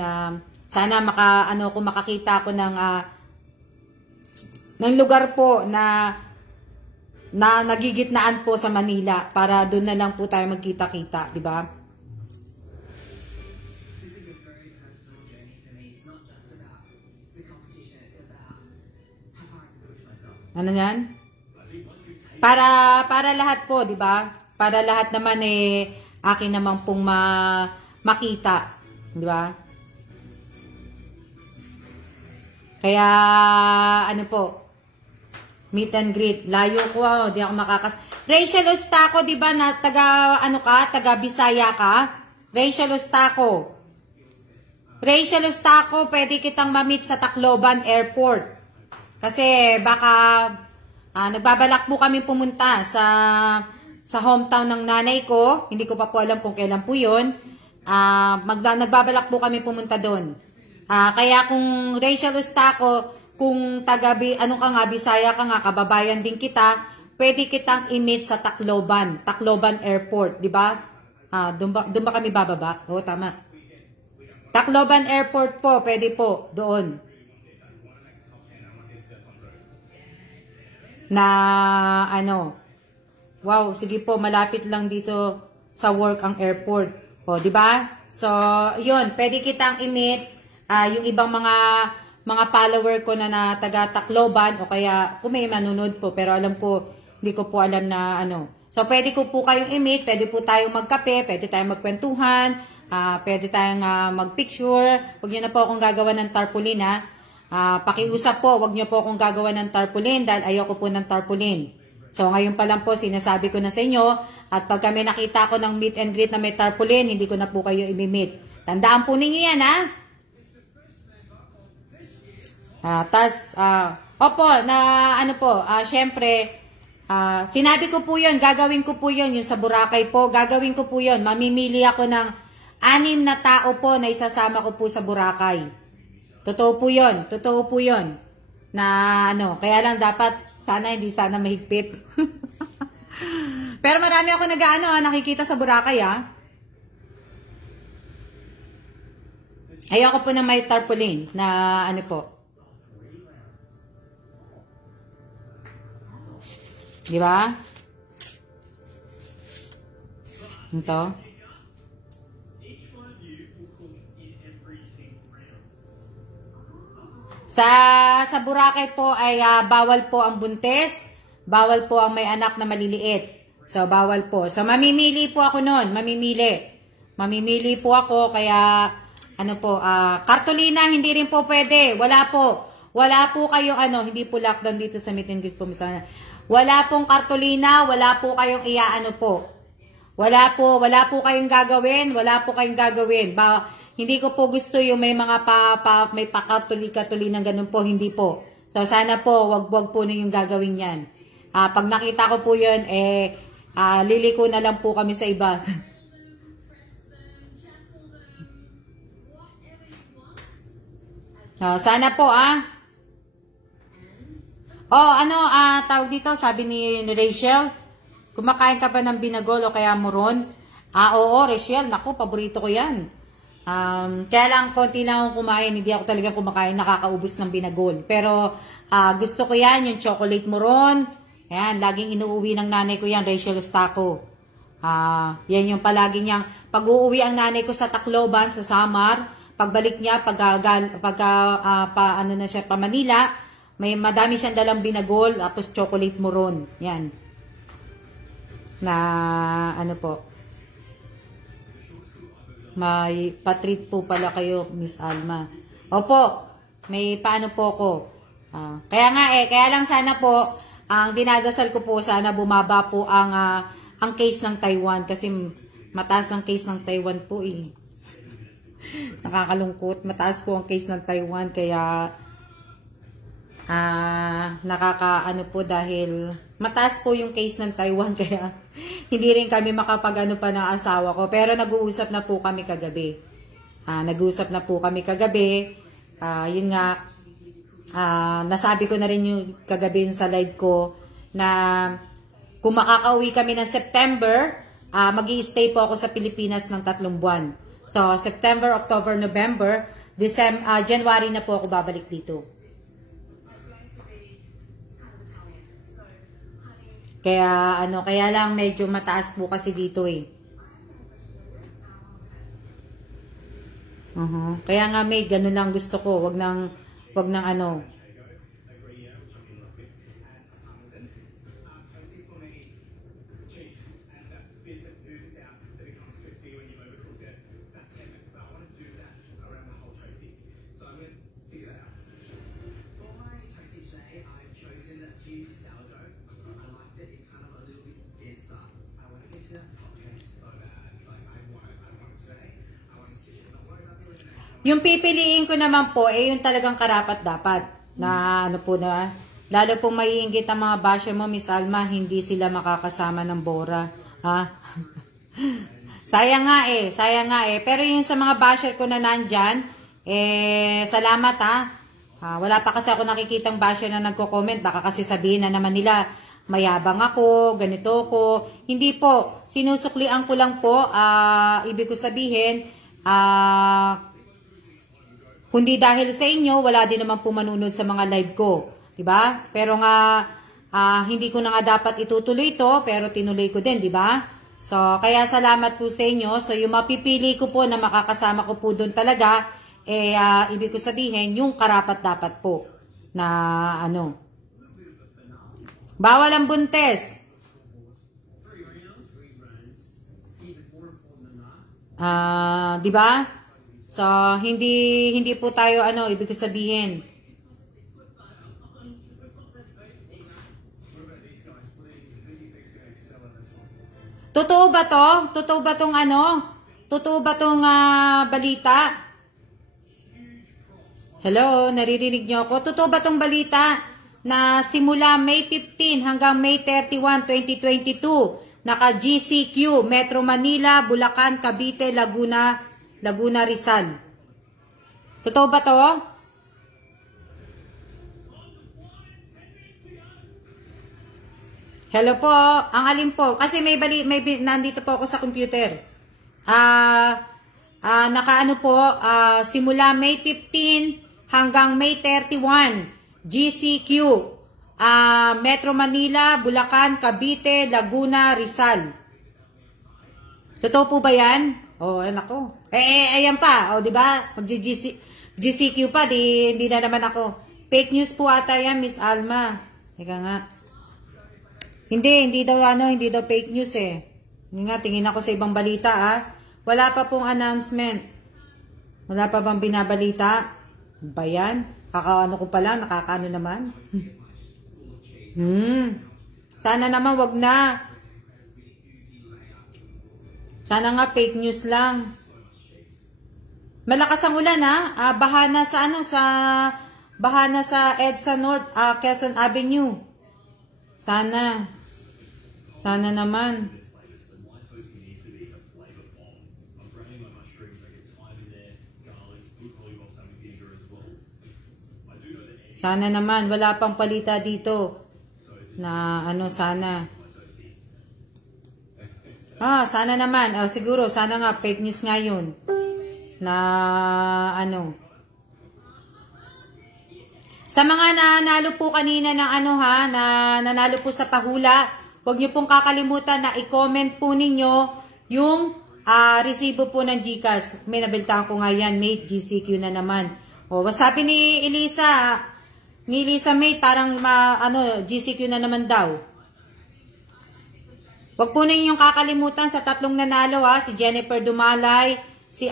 sana makakita ko ng lugar po na nagigitnaan po sa Manila para doon na lang po tayo magkita-kita, di ba? Ano yan? Para lahat po, di ba? Para lahat naman akin naman pong makita, di ba? Kaya, ano po, meet and greet. Layo ko, di ako Rachel Ostaco, di ba, na taga Bisaya ka? Rachel Ostaco. Rachel Ostaco, pwede kitang ma-meet sa Tacloban Airport. Kasi, baka, nagbabalak po kami pumunta sa hometown ng nanay ko. Hindi ko pa po alam kung kailan po yun. Nagbabalak po kami pumunta doon. Kaya kung Rachel Ostaco, kung Bisaya ka nga, kababayan din kita, pwede kitang i-meet sa Tacloban Airport, di ba? Doon ba kami bababa? Oo, tama. Tacloban Airport po, pwede po, doon. Wow, sige po, malapit lang dito sa work ang airport. O, di ba? So, yun, pwede kitang i-meet. Yung ibang mga follower ko na taga Tacloban o kaya kung may manunod po pero alam ko, hindi ko po alam na ano. So, pwede ko po kayong i-meet, pwede po tayong magkape, pwede tayong magkwentuhan, pwede tayong magpicture. Huwag niyo na po akong gagawa ng tarpaulin, ha. Pakiusap po, huwag niyo po akong gagawa ng tarpaulin dahil ayoko po ng tarpaulin. So, ngayon pa lang po, sinasabi ko na sa inyo at pag kami nakita ko ng meet and greet na may tarpaulin, hindi ko na po kayo i-meet. Tandaan po ninyo yan, ha. Syempre, sinabi ko po yun, gagawin ko po yun, yung sa Boracay po, gagawin ko po yun, mamimili ako ng 6 na tao po na isasama ko po sa Boracay. Totoo po yun, kaya lang dapat, hindi sana mahigpit. Pero marami ako nakikita sa Boracay, Ayoko po na may tarpaulin, na Di ba? Ito. Sa Boracay po ay bawal po ang buntis, bawal po ang may anak na maliliit. So, bawal po. So, mamimili po ako nun. Mamimili po ako, kaya, kartolina, hindi rin po pwede. Wala po kayong, hindi po lockdown dito sa meet and greet po. Wala pong kartolina, wala po kayong po. Wala po kayong gagawin, hindi ko po gusto yung may mga may pakartoli-kartolina ganun po, hindi po. So, sana po, wag po na yung gagawin yan. Pag nakita ko po yun, liliko na lang po kami sa iba. Sana po, tawag dito, sabi ni Rachel, kumakain ka pa ng binagol o kaya moron? Oo, Rachel, naku, paborito ko yan. Kaya lang, konti lang akong kumain. Hindi ako talaga kumakain, nakakaubos ng binagol. Pero, gusto ko yan, yung chocolate moron. Ayan, laging inuuwi ng nanay ko yan, Rachel Ustaco. Yan yung palagi niyang, pag uuwi ang nanay ko sa Tacloban, sa Samar, pagbalik niya, ano na siya, pa Manila, may madami siyang dalang binagol, tapos chocolate moron. Yan. Na, ano po, may patreat po pala kayo, Miss Alma. Opo, may paano po ko. Kaya nga kaya lang sana po, ang dinadasal ko po, sana bumaba po ang case ng Taiwan. Kasi mataas ang case ng Taiwan po eh. Nakakalungkot, mataas po ang case ng Taiwan. Kaya, nakakaano po dahil mataas po yung case ng Taiwan. Kaya, hindi rin kami makapag-ano pa ng asawa ko. Pero nag-uusap na po kami kagabi. Nag-uusap na po kami kagabi. Yun nga, nasabi ko na rin yung kagabi sa live ko na kung makakauwi kami ng September, mag-i-stay po ako sa Pilipinas ng 3 buwan. So, September, October, November, January na po ako babalik dito. Kaya kaya lang medyo mataas po kasi dito eh. Kaya nga may ganun lang gusto ko, wag nang ano. Yung pipiliin ko naman po, yung talagang karapat-dapat. Na ano po na, lalo pong maiinggit ang mga basher mo, Miss Alma, hindi sila makakasama ng Bora. Sayang nga eh. Pero yung sa mga basher ko na nandyan, salamat wala pa kasi ako nakikitang basher na nagko-comment. Baka kasi sabihin na naman nila, mayabang ako, ganito ko. Hindi po, sinusuklian ko lang po, ibig ko sabihin, kundi dahil sa inyo, wala din naman po manunod sa mga live ko. Diba? Pero nga, hindi ko na nga dapat itutuloy ito, pero tinuloy ko din, diba? So, kaya salamat po sa inyo. So, yung mapipili ko po na makakasama ko po doon talaga, ibig ko sabihin, yung karapat-dapat po na bawal ang buntes. Diba? So, hindi po tayo, ibig sabihin. Totoo ba to? Totoo ba tong Totoo ba tong balita? Hello, naririnig niyo ako? Totoo ba tong balita na simula May 15 hanggang May 31, 2022, naka GCQ, Metro Manila, Bulacan, Cavite, Laguna, Rizal. Totoo ba to? Hello po. Ang alin po? Kasi nandito po ako sa computer. Nakaano po, simula May 15 hanggang May 31, GCQ, Metro Manila, Bulacan, Cavite, Laguna, Rizal. Totoo po ba yan? Nako. Ayan pa. Di ba? GCQ pa, hindi na naman ako. Fake news po ata yan, Miss Alma. Ika nga. Hindi daw fake news eh. Nga, tingin ako sa ibang balita Wala pa pong announcement. Wala pa bang binabalita? Ba yan? Kakaano ko pala, nakakaano naman. Sana naman wag na. Sana nga fake news lang. Malakas ang ulan baha na sa EDSA North, Quezon Avenue. Sana naman. Sana naman wala pang palita dito na sana. Sana naman. Siguro sana nga fake news nga 'yun. na ano. Sa mga nanalo po kanina ng ano ha, na nanalo po sa pahula, huwag nyo pong kakalimutan na i-comment po ninyo yung resibo po ng GCash. May nabiltaan ko nga yan, mate, GCQ na naman. O, sabi ni Elisa mate, parang GCQ na naman daw. Huwag po ninyong kakalimutan sa tatlong nanalo ha, si Jennifer Dumalay, si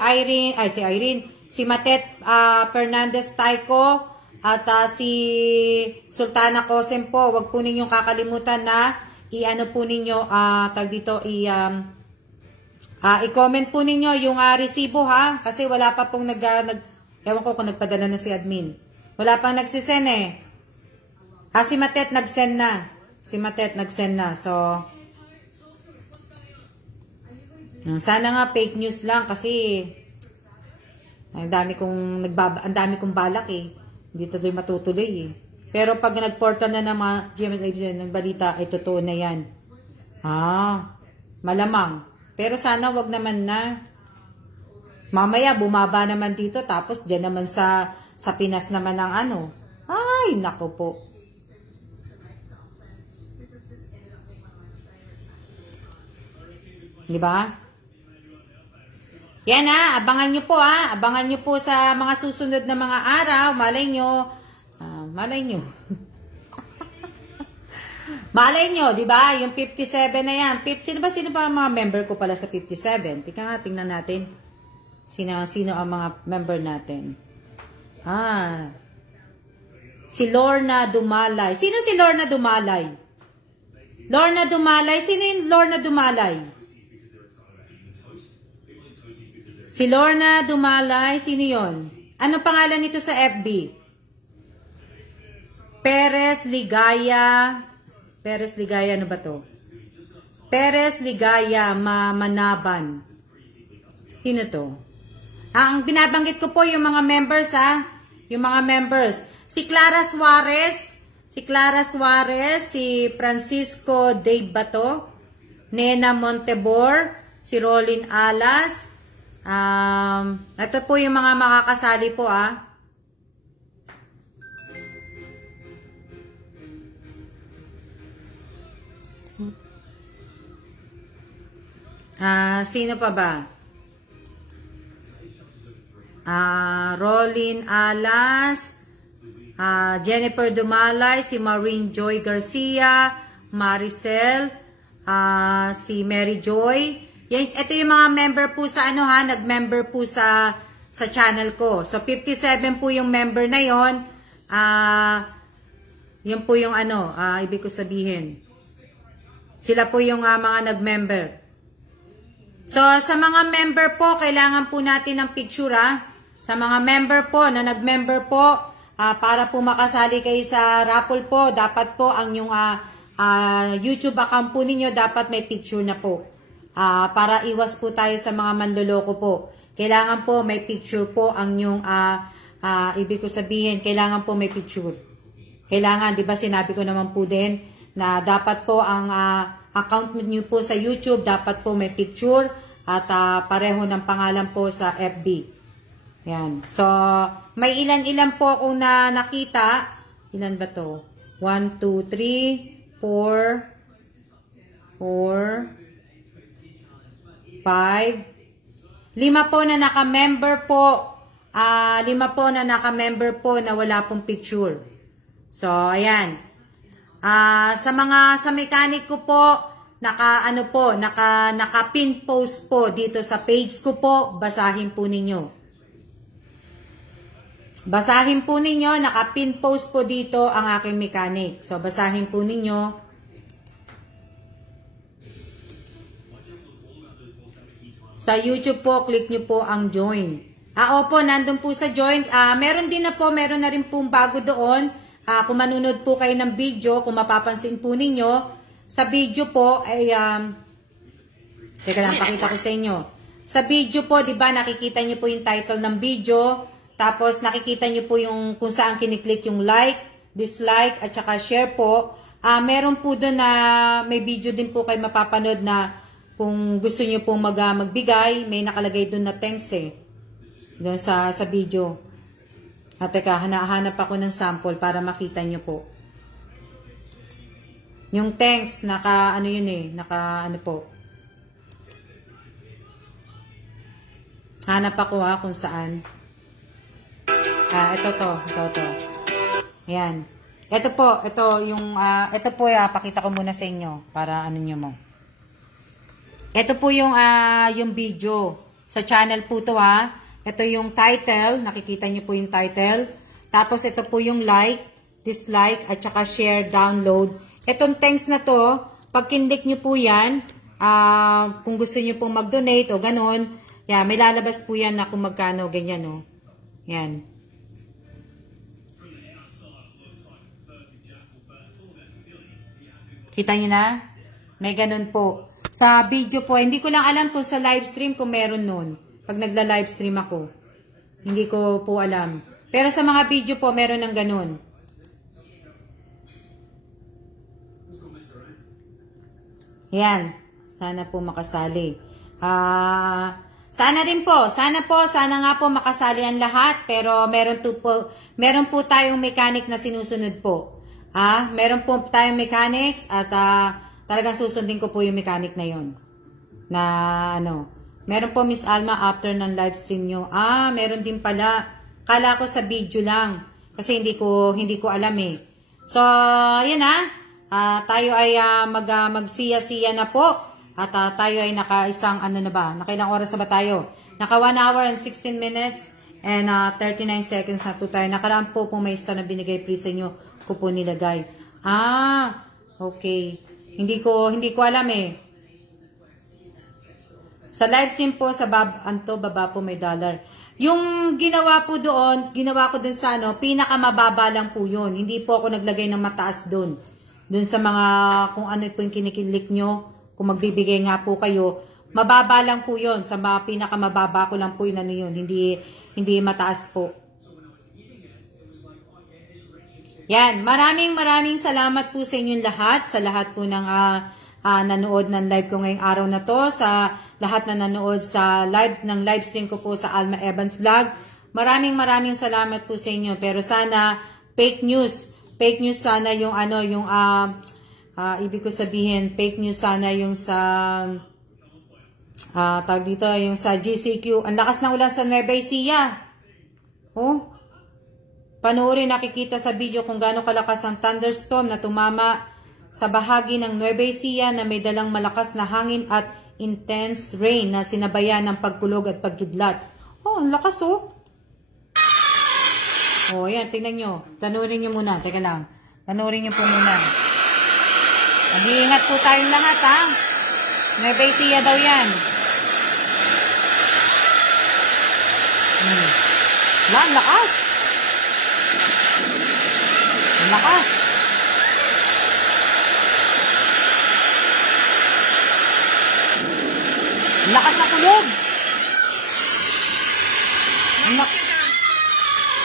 Matet Fernandez Taiko, at si Sultana Cosem po. Huwag po ninyong kakalimutan na i-ano po ninyo, i-comment po ninyo yung resibo ha, kasi wala pa pong ewan ko kung nagpadala na si admin. Wala pang nagsisend eh. Si Matet nagsend na. So, sana nga fake news lang kasi ang dami kong balak eh. Hindi tuloy matutuloy eh. Pero pag nag-portal na ng mga GMS ng balita ay totoo na yan. Malamang. Pero sana wag naman na. Mamaya bumaba naman dito tapos dyan naman sa Pinas naman ang ano. Ay, nako po. Diba? Yan abangan nyo po Abangan nyo po sa mga susunod na mga araw. Malay nyo. Malay nyo, di ba? Yung 57 na yan. Sino ba ang mga member ko pala sa 57? Tingnan natin. Sino ang mga member natin? Si Lorna Dumalay. Sino si Lorna Dumalay? Lorna Dumalay? Sino yung Lorna Dumalay? Si Lorna Dumalay, sino yon? Anong pangalan nito sa FB? Perez Ligaya, ano ba to? Perez Ligaya Manaban. Sino to? Ang binabanggit ko po yung mga members yung mga members. Si Clara Suarez, si Francisco Dave Bato, Nena Montebor, si Rolin Alas. Ito po yung mga makakasali po sino pa ba? Rolin Alas, Jennifer Dumalay, si Maureen Joy Garcia, Maricel, si Mary Joy. Ito yung mga member po sa nag-member po sa channel ko. So 57 po yung member na yon. Yun po yung ibig ko sabihin. Sila po yung mga nag-member. So sa mga member po, kailangan po natin ng picture Sa mga member po na nag-member po, para po makasali kayo sa raffle po, dapat po ang yung YouTube account po ninyo dapat may picture na po. Para iwas po tayo sa mga manloloko po. Kailangan po may picture po ang yung ibig ko sabihin, kailangan po may picture. Kailangan, di ba sinabi ko naman po din na dapat po ang account niyo po sa YouTube, dapat po may picture at pareho ng pangalan po sa FB. Yan. So, may ilan-ilan po akong nakita. Ilan ba to? 1, 2, 3, 4, 5, 5 po na naka-member po. 5 po na naka-member po na wala pong picture. So, ayan. Sa mechanic ko po, naka-pin post po dito sa page ko po. Basahin po ninyo. Naka-pin post po dito ang aking mechanic. So, basahin po ninyo. Sa YouTube po, click nyo po ang join. Opo, nandun po sa join. Meron na rin pong bago doon. Kung manunod po kayo ng video, kung mapapansin po ninyo, sa video po ay, teka lang, pakita ko sa inyo. Sa video po, di ba, nakikita nyo po yung title ng video, tapos nakikita nyo po yung kung saan kiniklik yung like, dislike, at saka share po. Meron po doon na may video din po kayo mapapanood na kung gusto nyo pong magbigay, may nakalagay doon na thanks Doon sa video. At teka, hanahanap ako ng sample para makita nyo po. Yung thanks, naka ano yun eh, naka ano po. Hanap ako ha kung saan. Ito to. Ayan. Ito po, ito po pakita ko muna sa inyo para ano nyo mo. Ito po yung video. Sa channel po to ha. Ito yung title. Nakikita nyo po yung title. Tapos ito po yung like, dislike, at saka share, download. Itong thanks na to, pag kinlik nyo po yan, kung gusto nyo pong mag-donate o ganon, yan, may lalabas po yan na kung magkano, ganyan o. Yan. Kita nyo na? May ganon po. Sa video po, hindi ko lang alam kung sa live stream kung meron nun. Pag nagla-live stream ako. Hindi ko po alam. Pero sa mga video po, meron ng ganon. Yan. Sana po makasali. Sana nga po makasali ang lahat. Pero meron po tayong mechanic na sinusunod po. Meron po tayong mechanics at talagang susundin ko po yung mechanic na yon. Na ano, meron po Miss Alma after ng live stream nyo. Meron din pala. Kala ko sa video lang. Kasi hindi ko alam eh. So, yan tayo ay magsiya-siya na po. At tayo ay naka-isang ano na ba? Nakailang oras na ba tayo? Naka 1 hour and 16 minutes and 39 seconds na po tayo. Nakaraan po may isa na binigay free sa inyo ko po nilagay. Okay. Hindi ko alam eh. Sa live stream po, sa baba po may dollar. Yung ginawa ko doon sa pinakamababa lang po yun. Hindi po ako naglagay ng mataas doon. Doon sa mga, kung ano po yung kinikilik nyo, kung magbibigay nga po kayo, mababa lang po yun. Sa pinakamababa ko lang po yun, hindi mataas po. Yan, maraming salamat po sa inyong lahat, sa lahat po ng nanood ng live ko ngayong araw na to, sa lahat na nanood sa live stream ko po sa Alma Evans Vlog. Maraming salamat po sa inyo. Pero sana fake news sana yung ibig ko sabihin, fake news sana yung sa tawag dito, yung sa GCQ. Ang lakas ng ulan sa Nueva Ecija. Panoorin, nakikita sa video kung gaano kalakas ang thunderstorm na tumama sa bahagi ng Nueva Ecija na may dalang malakas na hangin at intense rain na sinabayan ng pagkulog at pagkidlat. Ang lakas yan, tingnan nyo. Tanurin nyo muna. Teka lang. Tanurin nyo po muna. Mag-iingat po tayong lahat, Nueva Ecija daw yan. Ang lakas. Ang lakas. Ang lakas na kulog.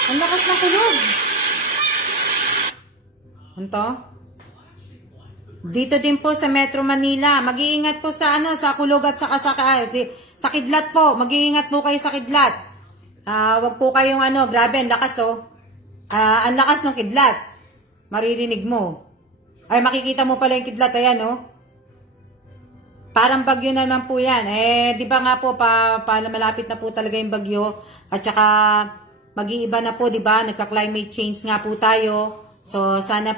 Ang lakas ng kulog. Anto? Dito din po sa Metro Manila. Mag-iingat po sa sa kulog at sa kidlat po. Mag-iingat po kayo sa kidlat. Wag po kayong grabe, ang lakas ang lakas ng kidlat. Maririnig mo. Ay, makikita mo pala yung kidlat. Ayan, Parang bagyo naman po yan. Di ba nga po, malapit na po talaga yung bagyo. At saka, mag-iiba na po, di ba? Nagka-climate change nga po tayo. So, sana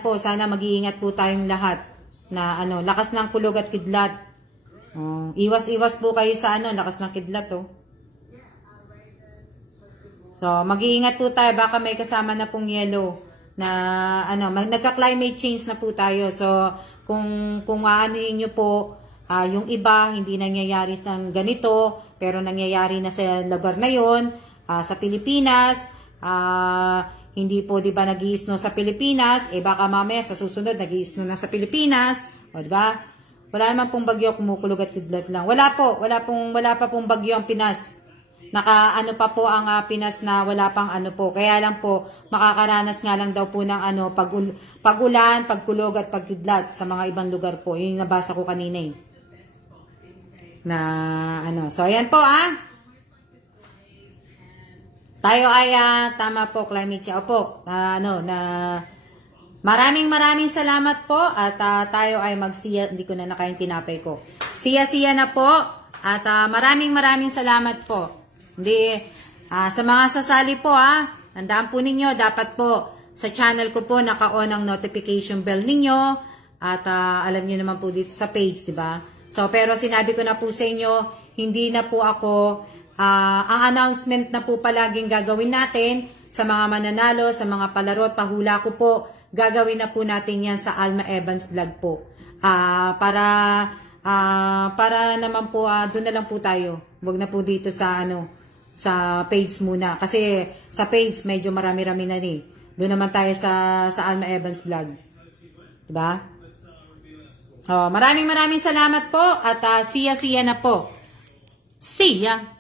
mag-iingat po tayong lahat. Na, lakas ng kulog at kidlat. Iwas-iwas po kayo sa, lakas ng kidlat, So, mag-iingat po tayo. Baka may kasama na pong yellow. Na, nagka-climate change na po tayo. So, kung aanuhin nyo po, yung iba, hindi nangyayari ng ganito, pero nangyayari na sa lugar na yon, sa Pilipinas, hindi po, di ba, nag-i-snow sa Pilipinas, baka mamaya sa susunod, nag-i-snow na sa Pilipinas, di ba? Wala naman pong bagyo, kumukulog at kidlat lang. Wala pa pong bagyo ang Pinas. Pa po ang Pinas na wala pang po. Kaya lang po, makakaranas nga lang daw po ng pag-ulan, pagkulog at pagkidlat sa mga ibang lugar po. Yun yung nabasa ko kanina So, ayan po Tayo ay, tama po, Climate Change. Opo, maraming salamat po at tayo ay magsiya, hindi ko na nakain tinapay ko. Siya na po at maraming salamat po. Hindi, sa mga sasali po tandaan po ninyo, dapat po sa channel ko po naka-on ang notification bell ninyo at alam niyo naman po dito sa page, di ba? So, pero sinabi ko na po sa inyo, hindi na po ako, ang announcement na po palaging gagawin natin sa mga mananalo, sa mga palaro at pahula ko po, gagawin na po natin yan sa Alma Evans Vlog po. Para naman po, doon na lang po tayo. Huwag na po dito sa, sa page muna. Kasi sa page, medyo marami-rami na rin. Doon naman tayo sa Alma Evans Vlog. Diba? Maraming salamat po at siya na po. See ya!